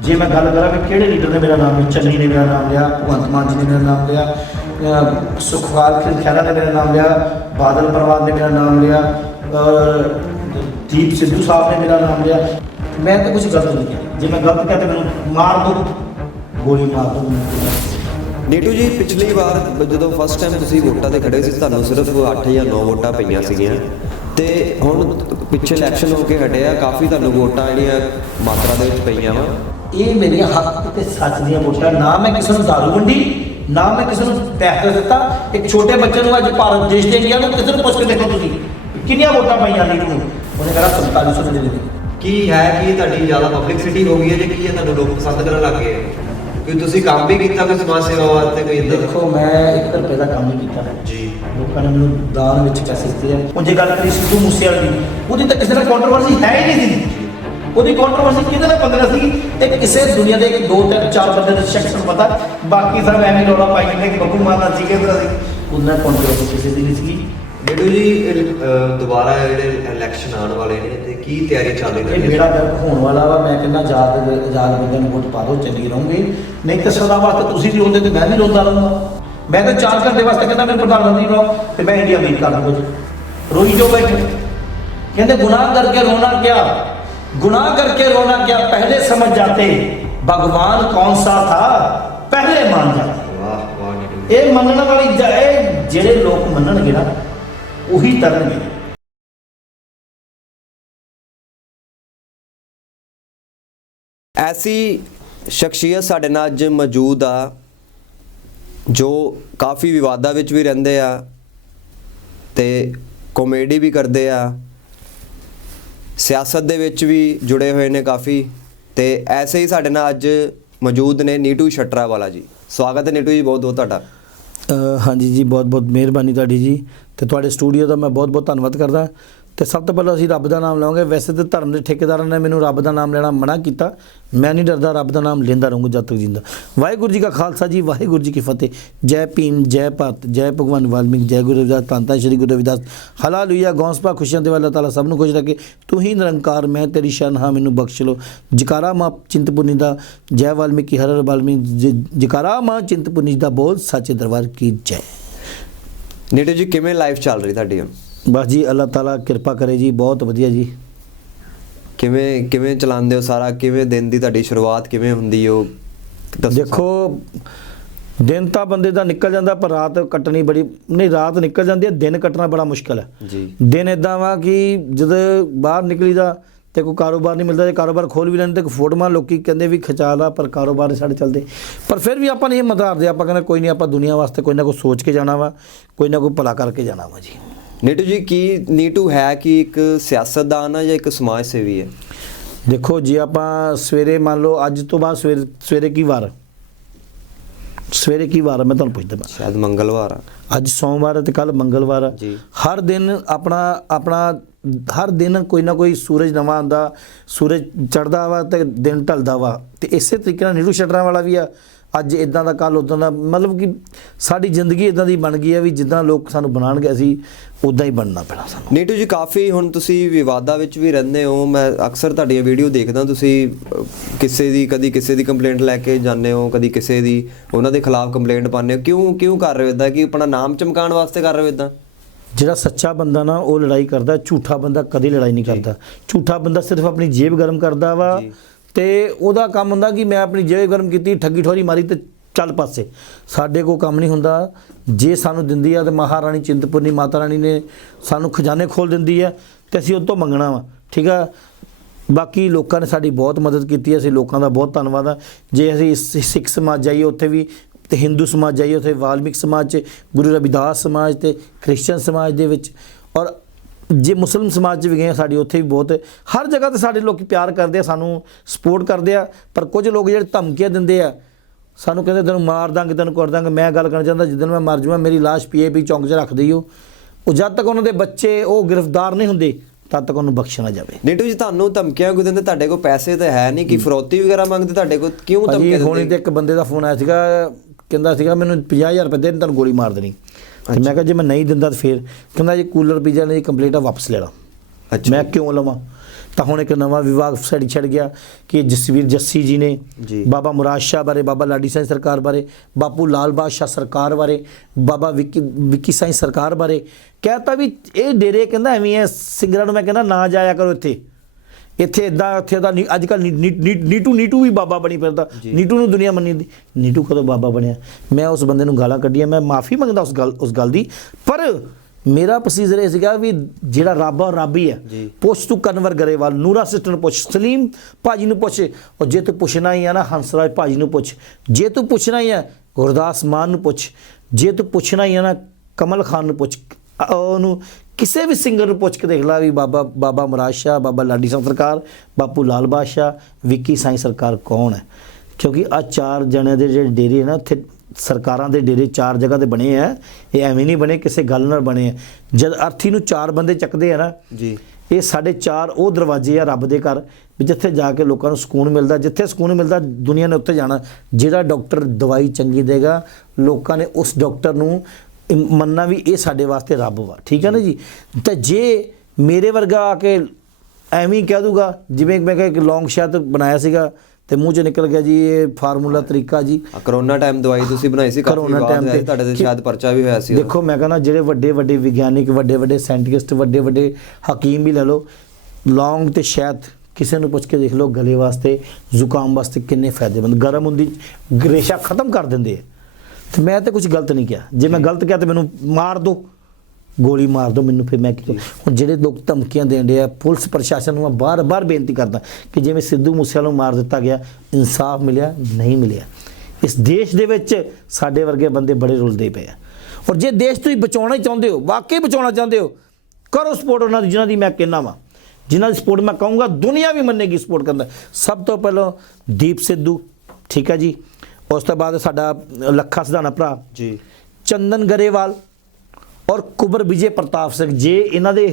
ਜੇ ਮੈਂ ਗੱਲ ਕਰਾਂ ਕਿ ਕਿਹੜੇ ਲੀਡਰ ਨੇ ਮੇਰਾ ਨਾਮ ਲਿਆ, ਚੰਨੀ ਨੇ ਮੇਰਾ ਨਾਮ ਲਿਆ, ਭਗਵੰਤ ਮਾਨ ਜੀ ਨੇ ਮੇਰਾ ਨਾਮ ਲਿਆ, ਅਹ ਸੁਖਪਾਲ ਨੇ ਮੇਰਾ ਨਾਮ ਲਿਆ, ਬਾਦਲ ਪਰਿਵਾਰ ਨੇ ਮੇਰਾ ਨਾਮ ਲਿਆ ਦੀਪ ਸਿੱਧੂ ਸਾਹਿਬ ਨੇ ਮੇਰਾ ਨਾਮ ਲਿਆ। ਮੈਂ ਤਾਂ ਕੁਝ ਗਲਤ ਨਹੀਂ ਕਿਹਾ। ਜੇ ਮੈਂ ਗਲਤ ਕਿਹਾ ਤਾਂ ਮੈਨੂੰ ਮਾਰ ਦੋ, ਗੋਲੀ ਮਾਰ ਦੋ ਨੀਟੂ ਜੀ, ਪਿਛਲੀ ਵਾਰ ਜਦੋਂ ਫਸਟ ਟਾਈਮ ਤੁਸੀਂ ਵੋਟਾਂ ਤੇ ਖੜੇ ਸੀ, ਤੁਹਾਨੂੰ ਸਿਰਫ 8 ਜਾਂ 9 ਵੋਟਾਂ ਪਈਆਂ ਸੀਗੀਆਂ। ਤੇ ਹੁਣ ਪਿੱਛੇ ਇਲੈਕਸ਼ਨ ਹੋ ਕੇ ਹਟਿਆ ਕਾਫੀ ਤੁਹਾਨੂੰ ਵੋਟਾਂ ਜਿਹੜੀਆਂ ਮਾਤਰਾ ਦੇ ਵਿੱਚ ਪਈਆਂ ਵਾ। ਇਹ ਮੇਰੀਆਂ ਹੱਕ ਤੇ ਸੱਚ ਦੀਆਂ ਵੋਟਾਂ ਨਾ ਮੈਂ ਕਿਸੇ ਨੂੰ ਦਾਰੂ ਵੰਡੀ ਨਾ ਮੈਂ ਕਿਸੇ ਨੂੰ ਪੈਸਾ ਦਿੱਤਾ। ਇੱਕ ਛੋਟੇ ਬੱਚੇ ਨੂੰ ਅੱਜ ਭਾਰਤ ਦੇਸ਼ ਦੇ ਗਿਆ ਨੂੰ ਕਿਸੇ ਨੂੰ ਪੁੱਛ ਕੇ ਦੇਖੋ ਤੁਸੀਂ। ਕਿੰਨੀਆਂ ਵੋਟਾਂ ਪਾਈਆਂ ਨੂੰ ਉਹਨੇ ਕਿਹਾ 4700 ਦੇ ਦੇ ਕੀ ਹੈ ਕਿ ਤੁਹਾਡੀ ਜ਼ਿਆਦਾ ਪਬਲਿਸਿਟੀ ਹੋ ਗਈ ਹੈ ਜੇ ਕੀ ਹੈ? ਤੁਹਾਨੂੰ ਲੋਕ ਪਸੰਦ ਕਰਨ ਲੱਗ ਗਏ ਕੋਈ ਤੁਸੀਂ ਕੰਮ ਵੀ ਕੀਤਾ ਕੋਈ ਸਮਾਜ ਸੇਵਾ ਵਾਸਤੇ ਕੋਈ ਇਦਾਂ ਦੇਖੋ ਮੈਂ ਇੱਕ ਰੁਪਏ ਦਾ ਕੰਮ ਨਹੀਂ ਕੀਤਾ ਜੀ। ਲੋਕਾਂ ਨੇ ਮੈਨੂੰ ਦਾਨ ਵਿੱਚ ਪੈਸੇ ਦਿੱਤੇ ਆ ਹੁਣ ਜੇ ਗੱਲ ਕਰੀ ਸਿੱਧੂ ਮੂਸੇਵਾਲੇ ਦੀ। ਉਹਦੀ ਤਾਂ ਕਿਸੇ ਨਾਲ ਕੰਟਰੋਵਰਸੀ ਹੈ ਹੀ ਨਹੀਂ ਸੀ। ਉਹਦੀ ਕੰਟਰੋਵਰਸੀ ਕਿਹਦੇ ਨਾਲ ਬੰਦੇ ਨਾਲ ਸੀ ਇਹ ਕਿਸੇ ਦੁਨੀਆ ਦੇ ਦੋ ਤਿੰਨ ਚਾਰ ਬੰਦੇ ਦੇ ਸ਼ਖਸ ਨੂੰ ਪਤਾ। ਬਾਕੀ ਸਭ ਐਵੇਂ ਰੌਲਾ ਪਾਈ ਜਾਂਦੇ ਕਿ ਬੱਬੂ ਮਾਨ ਨਾਲ ਸੀ ਕਿਹਦਾ ਸੀ ਉਹਨਾਂ ਕੰਟਰੋਵਰਸੀ ਕਿਸੇ ਦੀ ਨਹੀਂ ਸੀ ਨੀਟੂ ਜੀ ਦੁਬਾਰਾ ਜਿਹੜੇ ਇਲੈਕਸ਼ਨ ਆਉਣ ਵਾਲੇ ਨੇ ਤੇ ਕੀ ਤਿਆਰੀ ਚੱਲ ਰਹੀ ਹੈ? ਬੇੜਾ ਗਰਕ ਹੋਣ ਵਾਲਾ ਵਾ ਮੈਂ ਕਹਿੰਦਾ ਆਜ਼ਾਦ ਆਜ਼ਾਦ ਬੰਦਿਆਂ ਨੂੰ ਵੋਟ ਪਾ ਦਿਓ ਚੰਗੀ ਰਹੂੰਗੀ। ਨਹੀਂ ਤਾਂ ਸਦਾ ਵਾਸਤੇ ਤੁਸੀਂ ਵੀ ਰੋਂਦੇ ਤੇ ਮੈਂ ਵੀ ਰੋਂਦਾ ਰਹੂੰਗਾ ਮੈਂ ਤਾਂ ਚਾਰ ਘੰਟੇ ਵਾਸਤੇ ਕਹਿੰਦਾ ਮੈਨੂੰ ਪ੍ਰਧਾਨ ਮੰਤਰੀ ਬਣਾਓ ਤੇ ਮੈਂ ਇੰਡੀਆ ਲੀਡ ਕਰ ਦੂੰਗਾ ਰੋਈ ਜੋ ਬੈਠੇ। ਕਹਿੰਦੇ ਗੁਨਾਹ ਕਰਕੇ ਰੋਣਾ क्या गुनाह करके रोना क्या पहले समझ जाते भगवान कौन सा था पहले मान जाते ਵਾਹ ਵਾਹ ਨੀਟੂ ਇਹ ਮੰਨਣ ਵਾਲੀ ਜ- ਇਹ ਜਿਹੜੇ ਲੋਕ ਮੰਨਣਗੇ ਨਾ ਉਹੀ ਤਰਨਗੇ ਐਸੀ ਸ਼ਖਸੀਅਤ ਸਾਡੇ ਨਾਲ ਅੱਜ ਮੌਜੂਦ ਆ ਜੋ ਕਾਫੀ ਵਿਵਾਦਾਂ ਵਿੱਚ ਵੀ ਰਹਿੰਦੇ ਆ ਤੇ ਕਾਮੇਡੀ ਵੀ ਕਰਦੇ ਆ ਸਿਆਸਤ ਦੇ ਵਿੱਚ ਵੀ ਜੁੜੇ ਹੋਏ ਨੇ ਕਾਫੀ ਤੇ ਐਸੇ ਹੀ ਸਾਡੇ ਨਾਲ ਅੱਜ ਮੌਜੂਦ ਨੇ ਨੀਟੂ ਸ਼ਟਰਾ ਵਾਲਾ ਜੀ। ਸਵਾਗਤ ਹੈ ਨੀਟੂ ਜੀ ਬਹੁਤ ਬਹੁਤ ਤੁਹਾਡਾ ਹਾਂਜੀ ਜੀ ਬਹੁਤ ਬਹੁਤ ਮਿਹਰਬਾਨੀ ਤੁਹਾਡੀ ਜੀ ਤੇ ਤੁਹਾਡੇ ਸਟੂਡੀਓ ਦਾ ਮੈਂ ਬਹੁਤ ਬਹੁਤ ਧੰਨਵਾਦ ਕਰਦਾ। ਤੇ ਸਭ ਤੋਂ ਪਹਿਲਾਂ ਅਸੀਂ ਰੱਬ ਦਾ ਨਾਮ ਲਵਾਂਗੇ। ਵੈਸੇ ਤਾਂ ਧਰਮ ਦੇ ਠੇਕੇਦਾਰਾਂ ਨੇ ਮੈਨੂੰ ਰੱਬ ਦਾ ਨਾਮ ਲੈਣਾ ਮਨਾ ਕੀਤਾ। ਮੈਂ ਨਹੀਂ ਡਰਦਾ ਰੱਬ ਦਾ ਨਾਮ ਲੈਂਦਾ ਰਹੂੰਗਾ ਜਦ ਤੱਕ ਜਿੰਦਾ। ਵਾਹਿਗੁਰੂ ਜੀ ਕਾ ਖਾਲਸਾ ਜੀ, ਵਾਹਿਗੁਰੂ ਜੀ ਕੀ ਫਤਿਹ। ਜੈ ਭੀਮ, ਜੈ ਭਾਰਤ, ਜੈ ਭਗਵਾਨ ਵਾਲਮੀਕ, ਜੈ ਗੁਰੂ ਰਵਿਦਾਸ, ਧੰਨ ਸ਼੍ਰੀ ਗੁਰੂ ਰਵਿਦਾਸ। ਹਾਲੇਲੂਇਆ ਗੌਂਸਪਾ ਖੁਸ਼ੀਆਂ ਦੇ ਵਾਲਾ ਤਾਲਾ ਸਭ ਨੂੰ ਖੁਸ਼ ਰੱਖੇ। ਤੂੰ ਹੀ ਨਿਰੰਕਾਰ, ਮੈਂ ਤੇਰੀ ਸ਼ਰਨ ਹਾਂ ਮੈਨੂੰ ਬਖਸ਼ ਲੋ ਜਕਾਰਾ ਮਾਂ ਚਿੰਤਪੁਰਨੀ ਦਾ, ਜੈ ਵਾਲਮੀਕੀ, ਹਰ ਹਰ ਵਾਲਮੀਕ ਜਕਾਰਾ ਮਾਂ ਚਿੰਤਪੁਰਨੀ ਦਾ ਬੋਲ ਸੱਚੇ ਦਰਬਾਰ ਕੀ ਜੈ। ਨੀਟੂ ਜੀ, ਕਿਵੇਂ ਲਾਈਫ ਚੱਲ ਰਹੀ ਤੁਹਾਡੀ ਹੁਣ? ਬਸ ਜੀ ਅੱਲਾਹ ਤਾਲਾ ਕਿਰਪਾ ਕਰੇ ਜੀ ਬਹੁਤ ਵਧੀਆ ਜੀ। ਕਿਵੇਂ ਕਿਵੇਂ ਚਲਾਉਂਦੇ ਹੋ ਸਾਰਾ? ਕਿਵੇਂ ਦਿਨ ਦੀ ਤੁਹਾਡੀ ਸ਼ੁਰੂਆਤ ਕਿਵੇਂ ਹੁੰਦੀ ਹੋ ਦੇਖੋ ਦਿਨ ਤਾਂ ਬੰਦੇ ਦਾ ਨਿਕਲ ਜਾਂਦਾ ਪਰ ਰਾਤ ਕੱਟਣੀ ਬੜੀ ਨਹੀਂ ਰਾਤ ਨਿਕਲ ਜਾਂਦੀ ਹੈ ਦਿਨ ਕੱਟਣਾ ਬੜਾ ਮੁਸ਼ਕਲ ਹੈ। ਜੀ। ਦਿਨ ਇਦਾਂ ਵਾ ਕਿ ਜਦੋਂ ਬਾਹਰ ਨਿਕਲੀਦਾ ਤੇ ਕੋਈ ਕਾਰੋਬਾਰ ਨਹੀਂ ਮਿਲਦਾ ਜੇ ਕਾਰੋਬਾਰ ਖੋਲ ਵੀ ਲੈਂਦੇ ਤੇ ਫੋਟੋਆਂ ਲੋਕੀ ਕਹਿੰਦੇ ਵੀ ਖਿਚਾ ਲਾ ਪਰ ਕਾਰੋਬਾਰ ਸਾਡੇ ਚੱਲਦੇ। ਪਰ ਫਿਰ ਵੀ ਆਪਾਂ ਨਹੀਂ ਹਿੰਮਤ ਹਾਰਦੇ ਆਪਾਂ ਕਹਿੰਦੇ ਕੋਈ ਨਹੀਂ ਆਪਾਂ ਦੁਨੀਆ ਵਾਸਤੇ ਕੋਈ ਨਾ ਕੋਈ ਸੋਚ ਕੇ ਜਾਣਾ ਵਾ ਕੋਈ ਨਾ ਕੋਈ ਭਲਾ ਕਰਕੇ ਜਾਣਾ ਵਾ ਜੀ। ਨੀਟੂ ਜੀ ਕੀ ਨੀਟੂ ਹੈ ਕਿ ਇੱਕ ਸਿਆਸਤਦਾਨ ਹੈ ਜਾਂ ਇੱਕ ਸਮਾਜ ਸੇਵੀ ਹੈ? ਦੇਖੋ ਜੇ ਆਪਾਂ ਸਵੇਰੇ ਮੰਨ ਲਓ ਅੱਜ ਤੋਂ ਬਾਅਦ ਸਵੇਰੇ ਸਵੇਰੇ ਕੀ ਵਾਰ? ਸਵੇਰੇ ਕੀ ਵਾਰ ਮੈਂ ਤੁਹਾਨੂੰ ਪੁੱਛਦਾ ਮੈਂ। ਸ਼ਾਇਦ ਮੰਗਲਵਾਰ ਆ। ਅੱਜ ਸੋਮਵਾਰ ਤੇ ਕੱਲ ਮੰਗਲਵਾਰ ਜੀ। ਹਰ ਦਿਨ ਆਪਣਾ ਆਪਣਾ ਹਰ ਦਿਨ ਕੋਈ ਨਾ ਕੋਈ ਸੂਰਜ ਨਵਾਂ ਆਉਂਦਾ ਸੂਰਜ ਚੜਦਾ ਵਾ ਤੇ ਦਿਨ ਢਲਦਾ ਵਾ। ਤੇ ਇਸੇ ਤਰੀਕੇ ਨਾਲ ਨੀਰੂ ਸ਼ਟਰਾਂ ਵਾਲਾ ਵੀ ਆ। ਅੱਜ ਇਦਾਂ ਦਾ ਕੱਲ ਉਦਾਂ ਦਾ ਮਤਲਬ ਕਿ ਸਾਡੀ ਜ਼ਿੰਦਗੀ ਇਦਾਂ ਦੀ ਬਣ ਗਈ ਆ ਵੀ ਜਿੱਦਾਂ ਲੋਕ ਸਾਨੂੰ ਬਣਾਉਣਗੇ ਅਸੀਂ ਉਦਾਂ ਹੀ ਬਣਨਾ ਪੈਣਾ ਸਾਨੂੰ। ਨੀਟੂ ਜੀ ਕਾਫੀ ਹੁਣ ਤੁਸੀਂ ਵਿਵਾਦਾਂ ਵਿੱਚ ਵੀ ਰਹਿੰਦੇ ਹੋ। ਮੈਂ ਅਕਸਰ ਤੁਹਾਡੀਆਂ ਵੀਡੀਓ ਦੇਖਦਾ ਤੁਸੀਂ ਕਿਸੇ ਦੀ ਕਦੀ ਕਿਸੇ ਦੀ ਕੰਪਲੇਂਟ ਲੈ ਕੇ ਜਾਂਦੇ ਹੋ ਕਦੀ ਕਿਸੇ ਦੀ ਉਹਨਾਂ ਦੇ ਖਿਲਾਫ ਕੰਪਲੇਂਟ ਪਾਉਂਦੇ ਹੋ। ਕਿਉਂ ਕਿਉਂ ਕਰ ਰਹੇ ਹੋ ਇਦਾਂ ਕਿ ਆਪਣਾ ਨਾਮ ਚਮਕਾਉਣ ਵਾਸਤੇ ਕਰ ਰਹੇ ਹੋ ਇਦਾਂ ਜਿਹੜਾ ਸੱਚਾ ਬੰਦਾ ਨਾ ਉਹ ਲੜਾਈ ਕਰਦਾ ਝੂਠਾ ਬੰਦਾ ਕਦੀ ਲੜਾਈ ਨਹੀਂ ਕਰਦਾ। ਝੂਠਾ ਬੰਦਾ ਸਿਰਫ ਆਪਣੀ ਜੇਬ ਗਰਮ ਕਰਦਾ ਵਾ। ਤੇ ਉਹਦਾ ਕੰਮ ਹੁੰਦਾ ਕਿ ਮੈਂ ਆਪਣੀ ਜੇਬ ਗਰਮ ਕੀਤੀ, ਠੱਗੀ ਠੋਰੀ ਮਾਰੀ ਤੇ ਚੱਲ ਪਾਸੇ। ਸਾਡੇ ਕੋ ਕੰਮ ਨਹੀਂ ਹੁੰਦਾ। ਜੇ ਸਾਨੂੰ ਦਿੰਦੀ ਆ ਤੇ ਮਹਾਰਾਣੀ ਚਿੰਤਪੁਰਨੀ ਮਾਤਾ ਰਾਣੀ ਨੇ ਸਾਨੂੰ ਖਜ਼ਾਨੇ ਖੋਲ ਦਿੰਦੀ ਆ ਤੇ ਅਸੀਂ ਉਹ ਤੋਂ ਮੰਗਣਾ ਵਾ। ਠੀਕ ਆ? ਬਾਕੀ ਲੋਕਾਂ ਨੇ ਸਾਡੀ ਬਹੁਤ ਮਦਦ ਕੀਤੀ ਹੈ ਅਸੀਂ ਲੋਕਾਂ ਦਾ ਬਹੁਤ ਧੰਨਵਾਦ ਆ। ਜੇ ਅਸੀਂ ਸਿ- ਸਿੱਖ ਸਮਾਜ ਜਾਈਏ ਉੱਥੇ ਵੀ ਤੇ ਹਿੰਦੂ ਸਮਾਜ ਜਾਈਏ, ਉੱਥੇ ਵਾਲਮੀਕ ਸਮਾਜ 'ਚ, ਗੁਰੂ ਰਵਿਦਾਸ ਸਮਾਜ ਤੇ ਕ੍ਰਿਸਚੀਅਨ ਸਮਾਜ ਦੇ ਵਿੱਚ ਔਰ ਜੇ ਮੁਸਲਮ ਸਮਾਜ 'ਚ ਵੀ ਗਏ ਸਾਡੀ ਉੱਥੇ ਵੀ ਬਹੁਤ ਹਰ ਜਗ੍ਹਾ ਤੇ ਸਾਡੇ ਲੋਕੀ ਪਿਆਰ ਕਰਦੇ ਆ ਸਾਨੂੰ ਸਪੋਰਟ ਕਰਦੇ ਆ ਪਰ ਕੁਝ ਲੋਕ ਜਿਹੜੇ ਧਮਕੀਆਂ ਦਿੰਦੇ ਆ ਸਾਨੂੰ ਕਹਿੰਦੇ ਤੈਨੂੰ ਮਾਰ ਦਾਂਗੇ ਤੈਨੂੰ ਕਰ ਦਾਂਗੇ ਮੈਂ ਗੱਲ ਕਰਨਾ ਚਾਹੁੰਦਾ ਜਿੱਦਣ ਮੈਂ ਮਰ ਜਾਵਾਂ ਮੇਰੀ ਲਾਸ਼ ਪੀਏਪੀ ਚੌਂਕ 'ਚ ਰੱਖ ਦਈਓ ਉਹ ਜਦ ਤੱਕ ਉਹਨਾਂ ਦੇ ਬੱਚੇ ਉਹ ਗ੍ਰਿਫਤਾਰ ਨਹੀਂ ਹੁੰਦੇ ਤਦ ਤੱਕ ਉਹਨੂੰ ਬਖਸ਼ਿਆ ਨਾ ਜਾਵੇ। ਨੀਟੂ ਜੀ ਤੁਹਾਨੂੰ ਧਮਕੀਆਂ ਕਿਉਂ ਦਿੰਦੇ? ਤੁਹਾਡੇ ਕੋਲ ਪੈਸੇ ਤਾਂ ਹੈ ਨਹੀਂ ਕਿ ਫਰੋਤੀ ਵਗੈਰਾ ਮੰਗਦੇ? ਤੁਹਾਡੇ ਕੋਲ ਕਿਉਂ ਧਮਕੀਆਂ ਹੁਣੀ ਤੇ ਦਿੰਦੇ? ਇੱਕ ਬੰਦੇ ਦਾ ਫੋਨ ਆਇਆ ਸੀਗਾ ਕਹਿੰਦਾ ਸੀਗਾ ਮੈਨੂੰ 50000 ਰੁਪਏ ਦੇ ਤੁਹਾਨੂੰ ਗੋਲੀ ਮਾਰ ਦੇਣੀ। ਤੇ ਮੈਂ ਕਿਹਾ ਜੇ ਮੈਂ ਨਹੀਂ ਦਿੰਦਾ ਤਾਂ ਫੇਰ ਕਹਿੰਦਾ ਜੇ ਕੂਲਰ ਪੀਜਾ ਨੇ ਕੰਪਲੀਟ ਆ ਵਾਪਸ ਲੈ ਲਾ। ਅੱਛਾ। ਮੈਂ ਕਿਉਂ ਲਵਾਂ? ਤਾਂ ਹੁਣ ਇੱਕ ਨਵਾਂ ਵਿਭਾਗ ਸਾਡੀ ਛੱਡ ਗਿਆ ਕਿ ਜਸਵੀਰ ਜੱਸੀ ਜੀ ਨੇ ਜੀ। ਬਾਬਾ ਮੁਰਾਦ ਸ਼ਾਹ ਬਾਰੇ ਬਾਬਾ ਲਾਡੀ ਸਾਈਂ ਸਰਕਾਰ ਬਾਰੇ ਬਾਪੂ ਲਾਲ ਬਾਦਸ਼ਾਹ ਸਰਕਾਰ ਬਾਰੇ ਬਾਬਾ ਵਿੱਕੀ ਵਿੱਕੀ ਸਾਈਂ ਸਰਕਾਰ ਬਾਰੇ ਕਹਿਤਾ ਵੀ ਇਹ ਡੇਰੇ ਕਹਿੰਦਾ ਐਵੇਂ ਹੈ ਸਿੰਗਰਾਂ ਨੂੰ ਮੈਂ ਕਹਿੰਦਾ ਨਾ ਜਾਇਆ ਕਰੋ ਇੱਥੇ। ਇੱਥੇ ਇਦਾਂ ਉੱਥੇ ਦਾ ਅੱਜ ਕੱਲ ਨੀਟੂ ਨੀਟੂ ਵੀ ਬਾਬਾ ਬਣੀ ਫਿਰਦਾ। ਨੀਟੂ ਨੂੰ ਦੁਨੀਆ ਮੰਨੀ ਦੀ ਨੀਟੂ ਕਦੋਂ ਬਾਬਾ ਬਣਿਆ? ਮੈਂ ਉਸ ਬੰਦੇ ਨੂੰ ਗਾਲਾਂ ਕੱਢੀਆਂ ਮੈਂ ਮਾਫੀ ਮੰਗਦਾ ਉਸ ਗੱਲ ਉਸ ਗੱਲ ਦੀ। ਪਰ ਮੇਰਾ ਪ੍ਰੋਸੀਜਰ ਇਹ ਸੀਗਾ ਵੀ ਜਿਹੜਾ ਰੱਬ ਆ ਰੱਬ ਹੀ ਹੈ। ਪੁੱਛ ਤੂੰ ਕਨਵਰ ਗਰੇਵਾਲ ਨੂਰਾ ਸਿਸਟਰ ਨੂੰ ਪੁੱਛ ਸਲੀਮ ਭਾਜੀ ਨੂੰ ਪੁੱਛ ਔਰ ਜੇ ਤੂੰ ਪੁੱਛਣਾ ਹੀ ਆ ਨਾ ਹੰਸਰਾਜ ਭਾਜੀ ਨੂੰ ਪੁੱਛ। ਜੇ ਤੂੰ ਪੁੱਛਣਾ ਹੀ ਆ ਗੁਰਦਾਸ ਮਾਨ ਨੂੰ ਪੁੱਛ। ਜੇ ਤੂੰ ਪੁੱਛਣਾ ਹੀ ਆ ਨਾ ਕਮਲ ਖਾਨ ਨੂੰ ਪੁੱਛ। ਉਹਨੂੰ ਕਿਸੇ ਵੀ ਸਿੰਗਰ ਨੂੰ ਪੁੱਛ ਕੇ ਦੇਖ ਲੈ ਵੀ ਬਾਬਾ ਬਾਬਾ ਮੁਰਾਦ ਸ਼ਾਹ ਬਾਬਾ ਲਾਡੀ ਸਿੰਘ ਸਰਕਾਰ ਬਾਪੂ ਲਾਲ ਬਾਦਸ਼ਾਹ ਵਿੱਕੀ ਸਾਈਂ ਸਰਕਾਰ ਕੌਣ ਹੈ? ਕਿਉਂਕਿ ਆ ਚਾਰ ਜਣਿਆਂ ਦੇ ਜਿਹੜੇ ਡੇਰੇ ਨਾ ਉੱਥੇ ਸਰਕਾਰਾਂ ਦੇ ਡੇਰੇ ਚਾਰ ਜਗ੍ਹਾ ਤੇ ਬਣੇ ਆ। ਇਹ ਐਵੇਂ ਨਹੀਂ ਬਣੇ ਕਿਸੇ ਗੱਲ ਨਾਲ ਬਣੇ ਆ। ਜਦ ਅਰਥੀ ਨੂੰ ਚਾਰ ਬੰਦੇ ਚੱਕਦੇ ਆ ਨਾ ਜੀ। ਇਹ ਸਾਡੇ ਚਾਰ ਉਹ ਦਰਵਾਜ਼ੇ ਆ ਰੱਬ ਦੇ ਘਰ ਵੀ ਜਿੱਥੇ ਜਾ ਕੇ ਲੋਕਾਂ ਨੂੰ ਸਕੂਨ ਮਿਲਦਾ ਜਿੱਥੇ ਸਕੂਨ ਮਿਲਦਾ ਦੁਨੀਆ ਨੇ ਉੱਥੇ ਜਾਣਾ। ਜਿਹੜਾ ਡਾਕਟਰ ਦਵਾਈ ਚੰਗੀ ਦੇਗਾ ਲੋਕਾਂ ਨੇ ਉਸ ਡਾਕਟਰ ਨੂੰ ਮੰਨਣਾ ਵੀ ਇਹ ਸਾਡੇ ਵਾਸਤੇ ਰੱਬ ਵਾ ਠੀਕ ਹੈ ਨਾ ਜੀ? ਤੇ ਜੇ ਮੇਰੇ ਵਰਗਾ ਆ ਕੇ ਐਵੇਂ ਹੀ ਕਹਿ ਦੂਗਾ ਜਿਵੇਂ ਮੈਂ ਕਿਹਾ ਇੱਕ ਲੌਂਗ ਸ਼ਾਟ ਬਣਾਇਆ ਸੀਗਾ ਤੇ ਮੂੰਹ ਚ ਨਿਕਲ ਗਿਆ ਜੀ ਇਹ ਫਾਰਮੂਲਾ ਤਰੀਕਾ ਜੀ। ਕਰੋਨਾ ਟਾਈਮ ਦਵਾਈ ਤੁਸੀਂ ਬਣਾਈ ਸੀ ਕਾਫੀ ਕਰੋਨਾ ਬਾਅਦ ਸੀ, ਤੁਹਾਡੇ ਤੇ ਸ਼ਾਇਦ ਪਰਚਾ ਵੀ ਹੋਇਆ ਸੀ। ਦੇਖੋ ਮੈਂ ਕਹਿੰਦਾ ਜਿਹੜੇ ਵੱਡੇ ਵੱਡੇ ਵਿਗਿਆਨਿਕ ਵੱਡੇ ਵੱਡੇ ਸਾਇੰਟਿਸਟ ਵੱਡੇ ਵੱਡੇ ਹਕੀਮ ਵੀ ਲੈ ਲਓ ਲੌਂਗ ਤੇ ਸ਼ਹਿਦ ਕਿਸੇ ਨੂੰ ਪੁੱਛ ਕੇ ਦੇਖ ਲਓ ਗਲੇ ਵਾਸਤੇ ਜ਼ੁਕਾਮ ਵਾਸਤੇ ਕਿੰਨੇ ਫਾਇਦੇਮੰਦ। ਗਰਮ ਹੁੰਦੀ ਗਰੇਸ਼ਾ ਖਤਮ ਕਰ ਦਿੰਦੇ ਆ। ਤੇ ਮੈਂ ਤੇ ਕੁਝ ਗਲਤ ਨਹੀਂ ਕਿਹਾ। ਜੇ ਮੈਂ ਗਲਤ ਕਿਹਾ ਤੇ ਮੈਨੂੰ ਮਾਰ ਦਿਓ ਗੋਲੀ ਮਾਰ ਦਿਓ ਮੈਨੂੰ ਫਿਰ ਮੈਂ? ਹੁਣ ਜਿਹੜੇ ਲੋਕ ਧਮਕੀਆਂ ਦੇਣ ਆ ਪੁਲਿਸ ਪ੍ਰਸ਼ਾਸਨ ਨੂੰ ਮੈਂ ਬਾਰ-ਬਾਰ ਬੇਨਤੀ ਕਰਦਾ ਕਿ ਜਿਵੇਂ ਸਿੱਧੂ ਮੂਸੇਵਾਲਾ ਨੂੰ ਮਾਰ ਦਿੱਤਾ ਗਿਆ ਇਨਸਾਫ ਮਿਲਿਆ ਨਹੀਂ ਮਿਲਿਆ। ਇਸ ਦੇਸ਼ ਦੇ ਵਿੱਚ ਸਾਡੇ ਵਰਗੇ ਬੰਦੇ ਬੜੇ ਰੁਲਦੇ ਪਏ ਆ। ਔਰ ਜੇ ਦੇਸ਼ ਤੁਸੀਂ ਬਚਾਉਣਾ ਹੀ ਚਾਹੁੰਦੇ ਹੋ ਵਾਕਈ ਬਚਾਉਣਾ ਚਾਹੁੰਦੇ ਹੋ ਕਰੋ ਸਪੋਰਟ ਉਹਨਾਂ ਦੀ ਜਿਨ੍ਹਾਂ ਦੀ ਮੈਂ ਕਹਿਣਾ ਵਾਂ। ਜਿਨ੍ਹਾਂ ਦੀ ਸਪੋਰਟ ਮੈਂ ਕਹੂੰਗਾ ਦੁਨੀਆ ਵੀ ਮੰਨੇਗੀ ਸਪੋਰਟ ਕਰਦਾ ਸਭ ਤੋਂ ਪਹਿਲਾਂ ਦੀਪ ਸਿੱਧੂ ਠੀਕ ਹੈ ਜੀ? ਉਸ ਤੋਂ ਬਾਅਦ ਸਾਡਾ ਲੱਖਾ ਸਿਧਾਣਾ ਭਰਾ। ਜੀ। ਚੰਦਨ ਗਰੇਵਾਲ ਔਰ ਕੁਬਰ ਵਿਜੇ ਪ੍ਰਤਾਪ ਸਿੰਘ। ਜੇ ਇਹਨਾਂ ਦੇ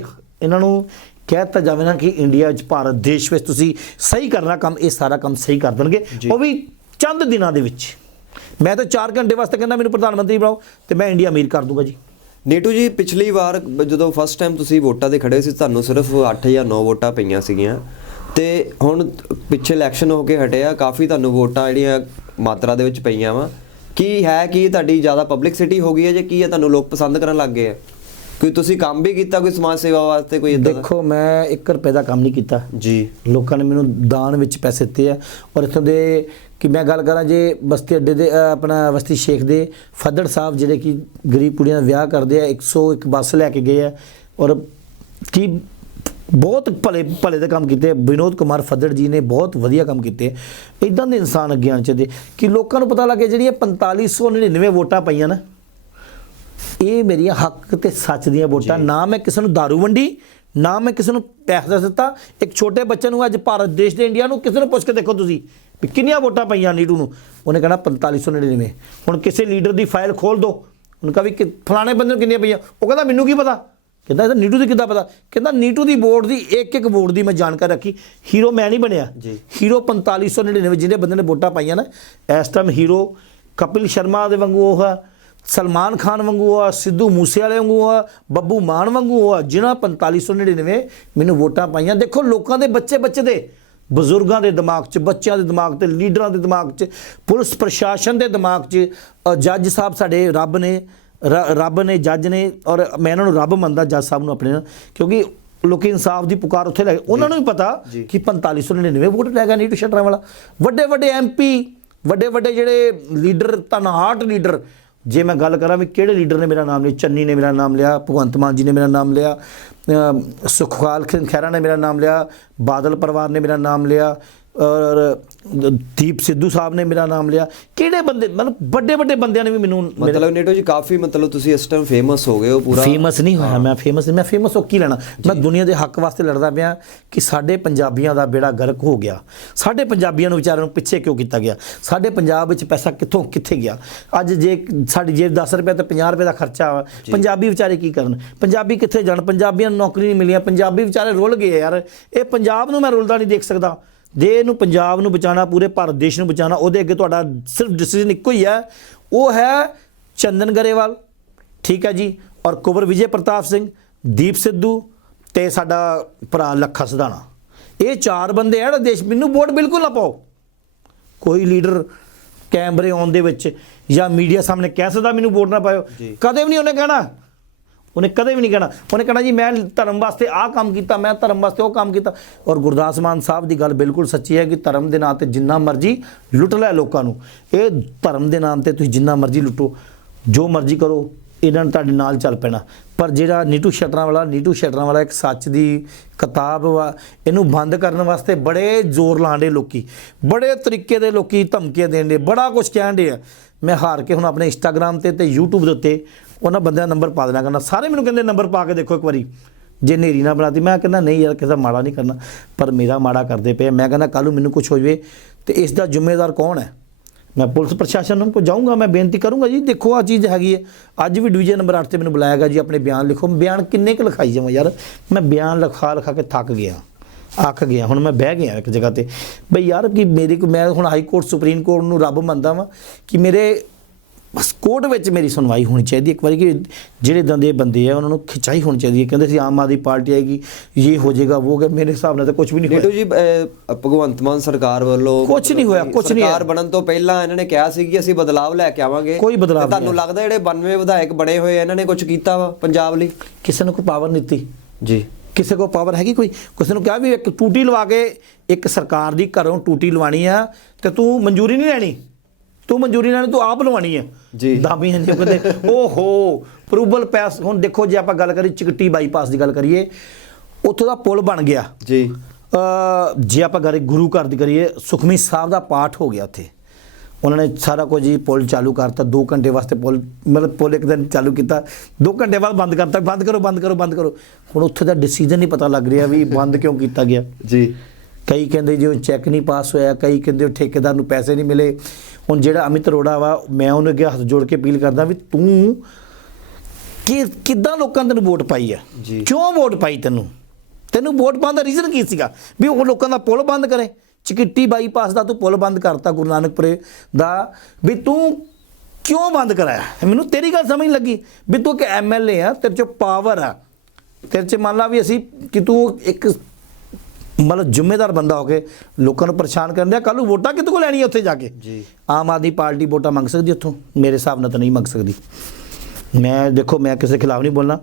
ਇਹਨਾਂ ਨੂੰ ਕਹਿ ਦਿੱਤਾ ਜਾਵੇ ਨਾ ਕਿ ਇੰਡੀਆ ਵਿੱਚ ਭਾਰਤ ਦੇਸ਼ ਵਿੱਚ ਤੁਸੀਂ ਸਹੀ ਕਰਨਾ ਕੰਮ ਇਹ ਸਾਰਾ ਕੰਮ ਸਹੀ ਕਰ ਦੇਣਗੇ। ਉਹ ਵੀ ਚੰਦ ਦਿਨਾਂ ਦੇ ਵਿੱਚ। ਮੈਂ ਤਾਂ 4 ਘੰਟੇ ਵਾਸਤੇ ਕਹਿੰਦਾ ਮੈਨੂੰ ਪ੍ਰਧਾਨ ਮੰਤਰੀ ਬਣਾਓ ਤੇ ਮੈਂ ਇੰਡੀਆ ਅਮੀਰ ਕਰ ਦੂੰਗਾ ਜੀ। ਨੀਟੂ ਜੀ ਪਿਛਲੀ ਵਾਰ ਜਦੋਂ ਫਸਟ ਟਾਈਮ ਤੁਸੀਂ ਵੋਟਾਂ ਤੇ ਖੜੇ ਸੀ ਤੁਹਾਨੂੰ ਸਿਰਫ 8 ਜਾਂ 9 ਵੋਟਾਂ ਪਈਆਂ ਸੀਗੀਆਂ। ਤੇ ਹੁਣ ਪਿੱਛੇ ਇਲੈਕਸ਼ਨ ਹੋ ਕੇ ਹਟਿਆ ਕਾਫੀ ਤੁਹਾਨੂੰ ਵੋਟਾਂ ਜਿਹੜੀਆਂ ਮਾਤਰਾ ਦੇ ਵਿੱਚ ਪਈਆਂ ਵਾ। ਕੀ ਹੈ ਕਿ ਤੁਹਾਡੀ ਜ਼ਿਆਦਾ ਪਬਲਿਕਸਿਟੀ ਹੋ ਗਈ ਹੈ ਜਾਂ ਕੀ ਹੈ ਤੁਹਾਨੂੰ ਲੋਕ ਪਸੰਦ ਕਰਨ ਲੱਗ ਗਏ ਆ ਕੋਈ ਤੁਸੀਂ ਕੰਮ ਵੀ ਕੀਤਾ ਕੋਈ ਸਮਾਜ ਸੇਵਾ ਵਾਸਤੇ ਕੋਈ ਇਦਾਂ ਦੇਖੋ ਮੈਂ 1 ਰੁਪਏ ਦਾ ਕੰਮ ਨਹੀਂ ਕੀਤਾ। ਜੀ। ਲੋਕਾਂ ਨੇ ਮੈਨੂੰ ਦਾਨ ਵਿੱਚ ਪੈਸੇ ਦਿੱਤੇ ਆ। ਔਰ ਇੱਥੋਂ ਦੇ ਕਿ ਮੈਂ ਗੱਲ ਕਰਾਂ ਜੇ ਬਸਤੀ ਅੱਡੇ ਦੇ ਆਪਣਾ ਬਸਤੀ ਸ਼ੇਖ ਦੇ ਫੱਦੜ ਸਾਹਿਬ ਜਿਹੜੇ ਕਿ ਗਰੀਬ ਕੁੜੀਆਂ ਦਾ ਵਿਆਹ ਕਰਦੇ ਆ 101 ਬੱਸ ਲੈ ਕੇ ਗਏ ਆ। ਔਰ ਕੀ ਬਹੁਤ ਭਲੇ ਭਲੇ ਦੇ ਕੰਮ ਕੀਤੇ। ਵਿਨੋਦ ਕੁਮਾਰ ਫੱਦੜ ਜੀ ਨੇ ਬਹੁਤ ਵਧੀਆ ਕੰਮ ਕੀਤੇ। ਇਦਾਂ ਦੇ ਇਨਸਾਨ ਅੱਗੇ ਆਉਣੇ ਚਾਹੀਦੇ ਕਿ ਲੋਕਾਂ ਨੂੰ ਪਤਾ ਲੱਗੇ ਜਿਹੜੀਆਂ 4599 ਵੋਟਾਂ ਪਈਆਂ ਨਾ ਇਹ ਮੇਰੀਆਂ ਹੱਕ ਤੇ ਸੱਚ ਦੀਆਂ ਵੋਟਾਂ। ਨਾ ਮੈਂ ਕਿਸੇ ਨੂੰ दारू ਵੰਡੀ ਨਾ ਮੈਂ ਕਿਸੇ ਨੂੰ ਪੈਸਾ ਦਿੱਤਾ। ਇੱਕ ਛੋਟੇ ਬੱਚੇ ਨੂੰ ਅੱਜ ਭਾਰਤ ਦੇਸ਼ ਦੇ ਇੰਡੀਆ ਨੂੰ ਕਿਸੇ ਨੂੰ ਪੁੱਛ ਕੇ ਦੇਖੋ ਤੁਸੀਂ ਵੀ ਕਿੰਨੀਆਂ ਵੋਟਾਂ ਪਈਆਂ ਨੀਟੂ ਨੂੰ। ਉਹਨੇ ਕਹਿਣਾ 4599 ਹੁਣ ਕਿਸੇ ਲੀਡਰ ਦੀ ਫਾਈਲ ਖੋਲ ਦੋ। ਉਹਨੂੰ ਕਹਾ ਵੀ ਫਲਾਣੇ ਬੰਦੇ ਨੂੰ ਕਿੰਨੀਆਂ ਪਈਆਂ? ਉਹ ਕਹਿੰਦਾ ਮੈਨੂੰ ਕੀ ਪਤਾ? ਕਹਿੰਦਾ ਇਹ ਨੀਟੂ ਦੀ ਕਿੱਦਾਂ ਪਤਾ? ਕਹਿੰਦਾ ਨੀਟੂ ਦੀ ਵੋਟ ਦੀ ਇੱਕ ਇੱਕ ਵੋਟ ਦੀ ਮੈਂ ਜਾਣਕਾਰੀ ਰੱਖੀ। ਹੀਰੋ ਮੈਂ ਨਹੀਂ ਬਣਿਆ। ਜੀ। ਹੀਰੋ 4599 ਜਿਹਨੇ ਬੰਦੇ ਨੇ ਵੋਟਾਂ ਪਾਈਆਂ ਨਾ ਇਸ ਟਾਈਮ ਹੀਰੋ ਕਪਿਲ ਸ਼ਰਮਾ ਦੇ ਵਾਂਗੂ ਉਹ ਆ ਸਲਮਾਨ ਖਾਨ ਵਾਂਗੂ ਆ ਸਿੱਧੂ ਮੂਸੇਵਾਲੇ ਵਾਂਗੂ ਆ ਬੱਬੂ ਮਾਨ ਵਾਂਗੂ ਆ ਜਿਨ੍ਹਾਂ 4599 ਮੈਨੂੰ ਵੋਟਾਂ ਪਾਈਆਂ। ਦੇਖੋ ਲੋਕਾਂ ਦੇ ਬੱਚੇ ਬੱਚੇ ਦੇ ਬਜ਼ੁਰਗਾਂ ਦੇ ਦਿਮਾਗ 'ਚ ਬੱਚਿਆਂ ਦੇ ਦਿਮਾਗ ਤੇ ਲੀਡਰਾਂ ਦੇ ਦਿਮਾਗ 'ਚ ਪੁਲਿਸ ਪ੍ਰਸ਼ਾਸਨ ਦੇ ਦਿਮਾਗ 'ਚ ਜੱਜ ਸਾਹਿਬ ਸਾਡੇ ਰੱਬ ਨੇ ਰੱਬ ਨੇ ਜੱਜ ਨੇ ਔਰ ਮੈਂ ਇਹਨਾਂ ਨੂੰ ਰੱਬ ਮੰਨਦਾ ਜੱਜ ਸਾਹਿਬ ਨੂੰ ਆਪਣੇ ਨਾਲ ਕਿਉਂਕਿ ਲੋਕੀ ਇਨਸਾਫ ਦੀ ਪੁਕਾਰ ਉੱਥੇ ਲੈ ਉਹਨਾਂ ਨੂੰ ਵੀ ਪਤਾ। ਕਿ 4599 ਵੋਟ ਲੈ ਗਿਆ ਨੀਟੂ ਸ਼ਟਰਾਂ ਵਾਲਾ। ਵੱਡੇ ਵੱਡੇ ਐਮਪੀ ਵੱਡੇ ਵੱਡੇ ਜਿਹੜੇ ਲੀਡਰ ਤਨਹਾਟ ਲੀਡਰ ਜੇ ਮੈਂ ਗੱਲ ਕਰਾਂ ਵੀ ਕਿਹੜੇ ਲੀਡਰ ਨੇ ਮੇਰਾ ਨਾਮ ਲਿਆ? ਚੰਨੀ ਨੇ ਮੇਰਾ ਨਾਮ ਲਿਆ ਭਗਵੰਤ ਮਾਨ ਜੀ ਨੇ ਮੇਰਾ ਨਾਮ ਲਿਆ ਸਿੰਘ ਖਹਿਰਾ ਨੇ ਮੇਰਾ ਨਾਮ ਲਿਆ ਬਾਦਲ ਪਰਿਵਾਰ ਨੇ ਮੇਰਾ ਨਾਮ ਲਿਆ ਔਰ ਦੀਪ ਸਿੱਧੂ ਸਾਹਿਬ ਨੇ ਮੇਰਾ ਨਾਮ ਲਿਆ। ਕਿਹੜੇ ਬੰਦੇ ਮਤਲਬ ਵੱਡੇ ਵੱਡੇ ਬੰਦਿਆਂ ਨੇ ਵੀ ਮੈਨੂੰ ਮਤਲਬ ਨੀਟੂ ਜੀ ਕਾਫੀ ਮਤਲਬ ਤੁਸੀਂ ਇਸ ਟਾਈਮ ਫੇਮਸ ਹੋ ਗਏ ਹੋ ਪੂਰਾ। ਫੇਮਸ ਨਹੀਂ ਹੋਇਆ ਮੈਂ ਫੇਮਸ ਮੈਂ ਫੇਮਸ ਹੋ ਕੀ ਲੈਣਾ ਮੈਂ ਦੁਨੀਆ ਦੇ ਹੱਕ ਵਾਸਤੇ ਲੜਦਾ ਪਿਆ ਕਿ ਸਾਡੇ ਪੰਜਾਬੀਆਂ ਦਾ ਬੇੜਾ ਗਰਕ ਹੋ ਗਿਆ। ਸਾਡੇ ਪੰਜਾਬੀਆਂ ਨੂੰ ਵਿਚਾਰਿਆਂ ਨੂੰ ਪਿੱਛੇ ਕਿਉਂ ਕੀਤਾ ਗਿਆ? ਸਾਡੇ ਪੰਜਾਬ ਵਿੱਚ ਪੈਸਾ ਕਿੱਥੋਂ ਕਿੱਥੇ ਗਿਆ? ਅੱਜ ਜੇ ਸਾਡੀ ਜੇਬ 10 ਰੁਪਏ ਤੇ 50 ਰੁਪਏ ਦਾ ਖਰਚਾ ਵਾ ਪੰਜਾਬੀ ਵਿਚਾਰੇ ਕੀ ਕਰਨ? ਪੰਜਾਬੀ ਕਿੱਥੇ ਜਾਣ? ਪੰਜਾਬੀਆਂ ਨੂੰ ਨੌਕਰੀ ਨਹੀਂ ਮਿਲੀਆਂ। ਪੰਜਾਬੀ ਵਿਚਾਰੇ ਰੁਲ ਗਏ ਯਾਰ। ਇਹ ਪੰਜਾਬ ਨੂੰ ਮੈਂ ਰੁਲਦਾ ਨਹੀਂ ਦੇਖ ਸਕਦਾ। ਜੇ ਇਹਨੂੰ ਪੰਜਾਬ ਨੂੰ ਬਚਾਉਣਾ ਪੂਰੇ ਭਾਰਤ ਦੇਸ਼ ਨੂੰ ਬਚਾਉਣਾ ਉਹਦੇ ਅੱਗੇ ਤੁਹਾਡਾ ਸਿਰਫ ਡਿਸੀਜਨ ਇੱਕੋ ਹੀ ਹੈ। ਉਹ ਹੈ ਚੰਦਨ ਗਰੇਵਾਲ। ਠੀਕ ਹੈ ਜੀ। ਔਰ ਕੁਬਰ ਵਿਜੇ ਪ੍ਰਤਾਪ ਸਿੰਘ ਦੀਪ ਸਿੱਧੂ ਤੇ ਸਾਡਾ ਭਰਾ ਲੱਖਾ ਸਿਧਾਣਾ। ਇਹ ਚਾਰ ਬੰਦੇ ਆ ਜਿਹੜਾ ਦੇਸ਼ ਮੈਨੂੰ ਵੋਟ ਬਿਲਕੁਲ ਨਾ ਪਾਓ। ਕੋਈ ਲੀਡਰ ਕੈਮਰੇ ਆਨ ਦੇ ਵਿੱਚ ਜਾਂ ਮੀਡੀਆ ਸਾਹਮਣੇ ਕਹਿ ਸਕਦਾ ਮੈਨੂੰ ਵੋਟ ਨਾ ਪਾਇਓ। ਕਦੇ ਵੀ ਨਹੀਂ ਉਹਨੇ ਕਹਿਣਾ। ਉਹਨੇ ਕਦੇ ਵੀ ਨਹੀਂ ਕਹਿਣਾ। ਉਹਨੇ ਕਹਿਣਾ ਜੀ, ਮੈਂ ਧਰਮ ਵਾਸਤੇ ਆਹ ਕੰਮ ਕੀਤਾ, ਮੈਂ ਧਰਮ ਵਾਸਤੇ ਉਹ ਕੰਮ ਕੀਤਾ। ਔਰ ਗੁਰਦਾਸ ਮਾਨ ਸਾਹਿਬ ਦੀ ਗੱਲ ਬਿਲਕੁਲ ਸੱਚੀ ਹੈ ਕਿ ਧਰਮ ਦੇ ਨਾਂ ਤੇ ਜਿੰਨਾ ਮਰਜ਼ੀ ਲੁੱਟ ਲੈ ਲੋਕਾਂ ਨੂੰ। ਇਹ ਧਰਮ ਦੇ ਨਾਮ ਤੇ ਤੁਸੀਂ ਜਿੰਨਾ ਮਰਜ਼ੀ ਲੁੱਟੋ, ਜੋ ਮਰਜ਼ੀ ਕਰੋ, ਇਹਨਾਂ ਨੇ ਤੁਹਾਡੇ ਨਾਲ ਚੱਲ ਪੈਣਾ। ਪਰ ਜਿਹੜਾ ਨੀਟੂ ਸ਼ਟਰਾਂ ਵਾਲਾ, ਨੀਟੂ ਸ਼ਟਰਾਂ ਵਾਲਾ ਇੱਕ ਸੱਚ ਦੀ ਕਿਤਾਬ ਵਾ, ਇਹਨੂੰ ਬੰਦ ਕਰਨ ਵਾਸਤੇ ਬੜੇ ਜ਼ੋਰ ਲਾਉਂਦੇ ਲੋਕੀ। ਬੜੇ ਤਰੀਕੇ ਦੇ ਲੋਕੀ ਧਮਕੀਆਂ ਦੇਣ ਦੇ, ਬੜਾ ਕੁਝ ਕਹਿੰਦੇ ਆ। ਮੈਂ ਹਾਰ ਕੇ ਹੁਣ ਆਪਣੇ ਇੰਸਟਾਗ੍ਰam ਤੇ ਤੇ YouTube ਦੇ ਉੱਤੇ ਉਹਨਾਂ ਬੰਦਿਆਂ ਦਾ ਨੰਬਰ ਪਾ ਦੇਣਾ ਕਰਨਾ। ਸਾਰੇ ਮੈਨੂੰ ਕਹਿੰਦੇ ਨੰਬਰ ਪਾ ਕੇ ਦੇਖੋ ਇੱਕ ਵਾਰੀ। ਜੇ ਨੇਰੀ ਨਾ ਬਣਾਤੀ, ਮੈਂ ਕਹਿੰਦਾ, ਨਹੀਂ ਯਾਰ, ਕਿਸੇ ਦਾ ਮਾੜਾ ਨਹੀਂ ਕਰਨਾ, ਪਰ ਮੇਰਾ ਮਾੜਾ ਕਰਦੇ ਪਏ ਮੈਂ ਕਹਿੰਦਾ ਕੱਲ ਨੂੰ ਮੈਨੂੰ ਕੁਝ ਹੋ ਜਾਵੇ ਤੇ ਇਸ ਦਾ ਜ਼ਿੰਮੇਵਾਰ ਕੌਣ ਹੈ? ਮੈਂ ਪੁਲਿਸ ਪ੍ਰਸ਼ਾਸਨ ਨੂੰ ਕੋ ਜਾਊਂਗਾ, ਮੈਂ ਬੇਨਤੀ ਕਰੂੰਗਾ ਜੀ, ਦੇਖੋ ਆ ਚੀਜ਼ ਹੈਗੀ ਹੈ। ਅੱਜ ਵੀ ਡਿਵੀਜ਼ਨ ਨੰਬਰ 8 ਤੇ ਮੈਨੂੰ ਬੁਲਾਇਆ ਗਿਆ ਜੀ, ਆਪਣੇ ਬਿਆਨ ਲਿਖੋ। ਬਿਆਨ ਕਿੰਨੇ ਕੁ ਲਿਖਾਈ ਜਾਵਾਂ ਯਾਰ? ਮੈਂ ਬਿਆਨ ਲਿਖਾ ਲਿਖਾ ਕੇ ਥੱਕ ਗਿਆ, ਅੱਕ ਗਿਆ। ਹੁਣ ਮੈਂ ਬਹਿ ਗਿਆ ਇੱਕ ਜਗ੍ਹਾ ਤੇ। ਬਈ ਯਾਰ, ਕਿ ਮੇਰੀ ਕੋ ਮੈਂ ਹੁਣ ਹਾਈ ਕੋਰਟ, ਸੁਪਰੀਮ ਕੋਰਟ ਨੂੰ ਰੱਬ ਮੰਨਦਾ ਵਾਂ ਕਿ ਮੇਰੇ ਬਸ ਕੋਰਟ ਵਿੱਚ ਮੇਰੀ ਸੁਣਵਾਈ ਹੋਣੀ ਚਾਹੀਦੀ। ਇੱਕ ਵਾਰੀ ਕਿ ਜਿਹੜੇ ਦੰਦੇ ਬੰਦੇ ਆ ਉਹਨਾਂ ਨੂੰ ਖਿਚਾਈ ਹੋਣੀ ਚਾਹੀਦੀ ਹੈ। ਕਹਿੰਦੇ ਸੀ ਆਮ ਆਦਮੀ ਪਾਰਟੀ ਆਏਗੀ ਇਹ ਹੋ ਜਾਏਗਾ ਉਹ ਗਿਆ। ਮੇਰੇ ਹਿਸਾਬ ਨਾਲ ਤਾਂ ਕੁਝ ਵੀ ਨਹੀਂ ਹੋਇਆ। ਜੀ ਭਗਵੰਤ ਮਾਨ ਸਰਕਾਰ ਵੱਲੋਂ ਕੁਛ ਨਹੀਂ ਹੋਇਆ, ਕੁਛ ਨਹੀਂ ਸਰਕਾਰ। ਬਣਨ ਤੋਂ ਪਹਿਲਾਂ ਇਹਨਾਂ ਨੇ ਕਿਹਾ ਸੀ ਕਿ ਅਸੀਂ ਬਦਲਾਵ ਲੈ ਕੇ ਆਵਾਂਗੇ। ਕੋਈ ਬਦਲਾਵ ਤੇ ਤੁਹਾਨੂੰ ਲੱਗਦਾ ਜਿਹੜੇ 92 ਵਿਧਾਇਕ ਬਣੇ ਹੋਏ ਇਹਨਾਂ ਨੇ ਕੁਝ ਕੀਤਾ ਵਾ ਪੰਜਾਬ ਲਈ? ਕਿਸੇ ਨੂੰ ਕੋਈ ਪਾਵਰ ਨਹੀਂ ਦਿੱਤੀ। ਜੀ। ਕਿਸੇ ਕੋ ਪਾਵਰ ਹੈਗੀ ਕੋਈ? ਕਿਸੇ ਨੂੰ ਕਿਹਾ ਵੀ ਇੱਕ ਟੂਟੀ ਲਵਾ ਕੇ ਇੱਕ ਸਰਕਾਰ ਦੀ ਘਰੋਂ ਟੂਟੀ ਲਵਾਣੀ ਆ ਤੇ ਤੂੰ ਮਨਜ਼ੂਰੀ ਨਹੀਂ ਲੈਣੀ। ਤੂੰ ਮਨਜ਼ੂਰੀ ਲੈਣੀ ਤੂੰ ਆਪ ਲਵਾਣੀ ਆ। ਜੀ। ਦਾਬੀ ਹਾਂਜੀ ਉਹ ਕਹਿੰਦੇ ਓਹੋ ਅਪਰੂਵਲ ਪਾਸ ਹੁਣ ਦੇਖੋ ਜੇ ਆਪਾਂ ਗੱਲ ਕਰੀ ਚਿਕਟੀ ਬਾਈਪਾਸ ਦੀ ਗੱਲ ਕਰੀਏ ਉੱਥੋਂ ਦਾ ਪੁਲ ਬਣ ਗਿਆ। ਜੀ। ਅ, ਜੇ ਆਪਾਂ ਗੱਲ ਗੁਰੂ ਘਰ ਦੀ ਕਰੀਏ ਸੁਖਮਨੀ ਸਾਹਿਬ ਦਾ ਪਾਠ ਹੋ ਗਿਆ ਉੱਥੇ। ਉਹਨਾਂ ਨੇ ਸਾਰਾ ਕੁਝ ਹੀ ਪੁਲ ਚਾਲੂ ਕਰਤਾ 2 ਘੰਟੇ ਵਾਸਤੇ ਪੁਲ ਮਤਲਬ ਪੁਲ ਇੱਕ ਦਿਨ ਚਾਲੂ ਕੀਤਾ 2 ਘੰਟੇ ਬਾਅਦ ਬੰਦ ਕਰਤਾ ਬੰਦ ਕਰੋ ਬੰਦ ਕਰੋ ਬੰਦ ਕਰੋ। ਹੁਣ ਉੱਥੇ ਦਾ ਡਿਸੀਜਨ ਨਹੀਂ ਪਤਾ ਲੱਗ ਰਿਹਾ ਵੀ ਬੰਦ ਕਿਉਂ ਕੀਤਾ ਗਿਆ। ਜੀ। ਕਈ ਕਹਿੰਦੇ ਜੀ ਉਹ ਚੈੱਕ ਨਹੀਂ ਪਾਸ ਹੋਇਆ ਕਈ ਕਹਿੰਦੇ ਉਹ ਠੇਕੇਦਾਰ ਨੂੰ ਪੈਸੇ ਨਹੀਂ ਮਿਲੇ। ਹੁਣ ਜਿਹੜਾ ਅਮਿਤ ਅਰੋੜਾ ਵਾ ਮੈਂ ਉਹਨੂੰ ਅੱਗੇ ਹੱਥ ਜੋੜ ਕੇ ਅਪੀਲ ਕਰਦਾ ਵੀ ਤੂੰ ਕਿ ਕਿੱਦਾਂ ਲੋਕਾਂ ਤੈਨੂੰ ਵੋਟ ਪਾਈ ਆ। ਕਿਉਂ ਵੋਟ ਪਾਈ ਤੈਨੂੰ? ਤੈਨੂੰ ਵੋਟ ਪਾਉਣ ਦਾ ਰੀਜ਼ਨ ਕੀ ਸੀਗਾ? ਵੀ ਉਹ ਲੋਕਾਂ ਦਾ ਪੁਲ ਬੰਦ ਕਰੇ। ਚਕਿੱਟੀ ਬਾਈਪਾਸ ਦਾ ਤੂੰ ਪੁਲ ਬੰਦ ਕਰਤਾ ਗੁਰੂ ਨਾਨਕਪੁਰੇ ਦਾ। ਵੀ ਤੂੰ ਕਿਉਂ ਬੰਦ ਕਰਾਇਆ? ਮੈਨੂੰ ਤੇਰੀ ਗੱਲ ਸਮਝ ਨਹੀਂ ਲੱਗੀ। ਵੀ ਤੂੰ ਇੱਕ ਐਮਐਲਏ ਆ ਤੇਰੇ ਚ ਪਾਵਰ ਆ। ਤੇਰੇ ਚ ਮੰਨ ਲਾ ਵੀ ਅਸੀਂ ਕਿ ਤੂੰ ਇੱਕ ਮਤਲਬ ਜ਼ਿੰਮੇਦਾਰ ਬੰਦਾ ਹੋ ਕੇ ਲੋਕਾਂ ਨੂੰ ਪਰੇਸ਼ਾਨ ਕਰਨ ਦਿਆ। ਕੱਲ ਨੂੰ ਵੋਟਾਂ ਕਿਤੇ ਕੋ ਲੈਣੀਆਂ ਉੱਥੇ ਜਾ ਕੇ? ਜੀ। ਆਮ ਆਦਮੀ ਪਾਰਟੀ ਵੋਟਾਂ ਮੰਗ ਸਕਦੀ ਉੱਥੋਂ। ਮੇਰੇ ਹਿਸਾਬ ਨਾਲ ਤਾਂ ਨਹੀਂ ਮੰਗ ਸਕਦੀ। ਮੈਂ ਦੇਖੋ ਮੈਂ ਕਿਸੇ ਖਿਲਾਫ ਨਹੀਂ ਬੋਲਣਾ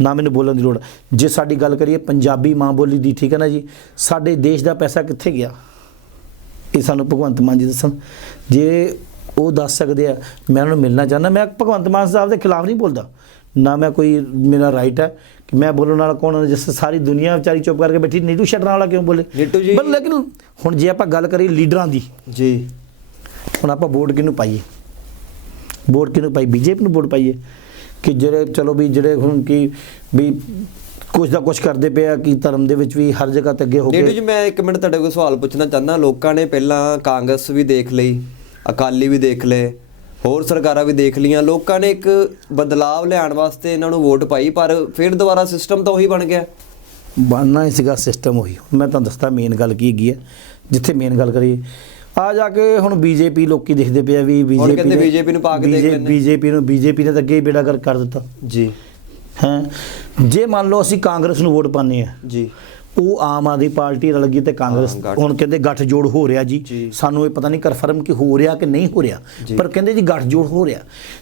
ਨਾ ਮੈਨੂੰ ਬੋਲਣ ਦੀ ਲੋੜ। ਜੇ ਸਾਡੀ ਗੱਲ ਕਰੀਏ ਪੰਜਾਬੀ ਮਾਂ ਬੋਲੀ ਦੀ ਠੀਕ ਹੈ ਨਾ ਜੀ? ਸਾਡੇ ਦੇਸ਼ ਦਾ ਪੈਸਾ ਕਿੱਥੇ ਗਿਆ? ਇਹ ਸਾਨੂੰ ਭਗਵੰਤ ਮਾਨ ਜੀ ਦੱਸਣ। ਜੇ ਉਹ ਦੱਸ ਸਕਦੇ ਆ ਮੈਂ ਉਹਨਾਂ ਨੂੰ ਮਿਲਣਾ ਚਾਹੁੰਦਾ। ਮੈਂ ਭਗਵੰਤ ਮਾਨ ਸਾਹਿਬ ਦੇ ਖਿਲਾਫ ਨਹੀਂ ਬੋਲਦਾ। ਨਾ ਮੈਂ ਕੋਈ ਮੇਰਾ ਰਾਈਟ ਹੈ। ਕਿ ਮੈਂ ਬੋਲਣ ਵਾਲਾ ਕੌਣ ਜਿਸ ਸਾਰੀ ਦੁਨੀਆ ਵਿਚਾਰੀ ਚੁੱਪ ਕਰਕੇ ਬੈਠੀ ਨੀਟੂ ਸ਼ਟਰਾਂ ਵਾਲਾ ਕਿਉਂ ਬੋਲੇ? ਨੀਟੂ ਜੀ- ਪਰ ਲੇਕਿਨ ਹੁਣ ਜੇ ਆਪਾਂ ਗੱਲ ਕਰੀਏ ਲੀਡਰਾਂ ਦੀ ਜੀ। ਹੁਣ ਆਪਾਂ ਵੋਟ ਕਿਹਨੂੰ ਪਾਈਏ? ਵੋਟ ਕਿਹਨੂੰ ਪਾਈ? ਬੀਜੇਪੀ ਨੂੰ ਵੋਟ ਪਾਈਏ? ਕਿ ਜਿਹੜੇ ਚਲੋ ਵੀ ਜਿਹੜੇ ਹੁਣ ਕੀ ਵੀ ਕੁਝ ਦਾ ਕੁਝ ਕਰਦੇ ਪਏ ਆ ਕਿ ਧਰਮ ਦੇ ਵਿੱਚ ਵੀ ਹਰ ਜਗ੍ਹਾ ਤੇ ਅੱਗੇ ਹੋ ਨੀਟੂ ਕੇ ਜੀ ਮੈਂ ਇੱਕ ਮਿੰਟ ਤੁਹਾਡੇ ਕੋਲ ਸਵਾਲ ਪੁੱਛਣਾ ਚਾਹੁੰਦਾ। ਲੋਕਾਂ ਨੇ ਪਹਿਲਾਂ ਕਾਂਗਰਸ ਵੀ ਦੇਖ ਲਈ ਅਕਾਲੀ ਵੀ ਦੇਖ ਲਏ। ਹੋਰ ਸਰਕਾਰਾਂ ਵੀ ਦੇਖ ਲੀਆਂ ਲੋਕਾਂ ਨੇ ਇੱਕ ਬਦਲਾਵ ਲਿਆਉਣ ਵਾਸਤੇ ਇਹਨਾਂ ਨੂੰ ਵੋਟ ਪਾਈ ਪਰ ਫਿਰ ਦੁਬਾਰਾ ਸਿਸਟਮ ਤਾਂ ਉਹੀ ਬਣ ਗਿਆ। ਬਣਨਾ ਹੀ ਸੀਗਾ ਸਿਸਟਮ ਉਹੀ। ਮੈਂ ਤੁਹਾਨੂੰ ਦੱਸਦਾ ਮੇਨ ਗੱਲ ਕੀ ਹੈਗੀ ਹੈ। ਜਿੱਥੇ ਮੇਨ ਗੱਲ ਕਰੀਏ ਆ ਜਾ ਕੇ ਹੁਣ ਬੀਜੇਪੀ ਲੋਕੀ ਦੇਖਦੇ ਪਏ ਆ ਵੀ ਬੀਜੇਪੀ ਕਹਿੰਦੇ BJP ਨੂੰ ਪਾ ਕੇ ਦੇਖ ਲੈਂਦੇ। ਬੀਜੇਪੀ ਨੂੰ ਬੀਜੇਪੀ ਨੇ ਤਾਂ ਅੱਗੇ ਹੀ ਬੇੜਾ ਕਰ ਕਰ ਦਿੱਤਾ। ਜੀ। ਹੈ? ਜੇ ਮੰਨ ਲਓ ਅਸੀਂ ਕਾਂਗਰਸ ਨੂੰ ਵੋਟ ਪਾਉਂਦੇ ਆ ਜੀ। ਉਹ ਆਮ ਆਦਮੀ ਪਾਰਟੀ ਰਲ ਗਈ ਤੇ ਕਾਂਗਰਸ ਹੁਣ ਕਹਿੰਦੇ ਗੱਠ ਜੋੜ ਹੋ ਰਿਹਾ ਜੀ। ਸਾਨੂੰ ਇਹ ਪਤਾ ਨਹੀਂ ਕਨਫਰਮ ਕਿ ਹੋ ਰਿਹਾ ਕਿ ਨਹੀਂ ਹੋ ਰਿਹਾ। ਪਰ ਕਹਿੰਦੇ ਜੀ ਗੱਠ ਜੋੜ ਹੋ ਰਿਹਾ।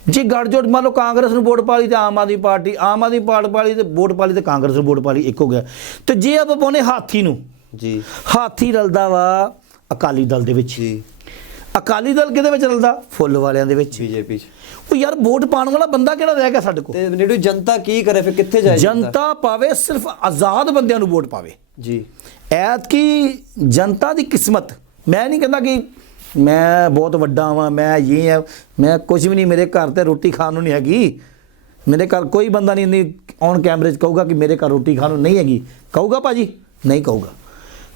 ਜੇ ਗੱਠ ਜੋੜ ਮੰਨ ਲਓ ਕਾਂਗਰਸ ਨੂੰ ਵੋਟ ਪਾ ਲਈ ਤੇ ਆਮ ਆਦਮੀ ਪਾਰਟੀ ਆਮ ਆਦਮੀ ਪਾਰਟੀ ਪਾ ਲਈ ਤੇ ਵੋਟ ਪਾ ਲਈ ਤੇ ਕਾਂਗਰਸ ਨੂੰ ਵੋਟ ਪਾ ਲਈ ਇੱਕ ਹੋ ਗਿਆ। ਤੇ ਜੇ ਆਪਾਂ ਪਾਉਨੇ ਹਾਥੀ ਨੂੰ ਜੀ। ਹਾਥੀ ਰਲਦਾ ਵਾ ਅਕਾਲੀ ਦਲ ਦੇ ਵਿੱਚ। ਜੀ। ਅਕਾਲੀ ਦਲ ਕਿਹਦੇ ਵਿੱਚ ਰਲਦਾ? ਫੁੱਲ ਵਾਲਿਆਂ ਦੇ ਵਿੱਚ। ਬੀਜੇਪੀ ਉਹ ਯਾਰ ਵੋਟ ਪਾਉਣ ਵਾਲਾ ਬੰਦਾ ਕਿਹੜਾ ਰਹਿ ਗਿਆ ਸਾਡੇ ਕੋਲ? ਤੇ ਨੀਟੂ ਜਨਤਾ ਕੀ ਕਰੇ ਫਿਰ ਕਿੱਥੇ ਜਾਏ ਜਨਤਾ? ਪਾਵੇ ਸਿਰਫ ਆਜ਼ਾਦ ਬੰਦਿਆਂ ਨੂੰ ਵੋਟ ਪਾਵੇ। ਜੀ। ਐਤਕੀ ਜਨਤਾ ਦੀ ਕਿਸਮਤ ਮੈਂ ਨਹੀਂ ਕਹਿੰਦਾ ਕਿ ਮੈਂ ਬਹੁਤ ਵੱਡਾ ਵਾਂ ਮੈਂ ਇਹ ਆ ਮੈਂ ਕੁਝ ਵੀ ਨਹੀਂ ਮੇਰੇ ਘਰ ਤੇ ਰੋਟੀ ਖਾਣ ਨੂੰ ਨਹੀਂ ਹੈਗੀ। ਮੇਰੇ ਘਰ ਕੋਈ ਬੰਦਾ ਨਹੀਂ ਨਹੀਂ ਔਨ ਕੈਮਰੇ 'ਚ ਕਹੂਗਾ ਕਿ ਮੇਰੇ ਘਰ ਰੋਟੀ ਖਾਣ ਨੂੰ ਨਹੀਂ ਹੈਗੀ। ਕਹੂਗਾ ਭਾਜੀ? ਨਹੀਂ ਕਹੂਗਾ।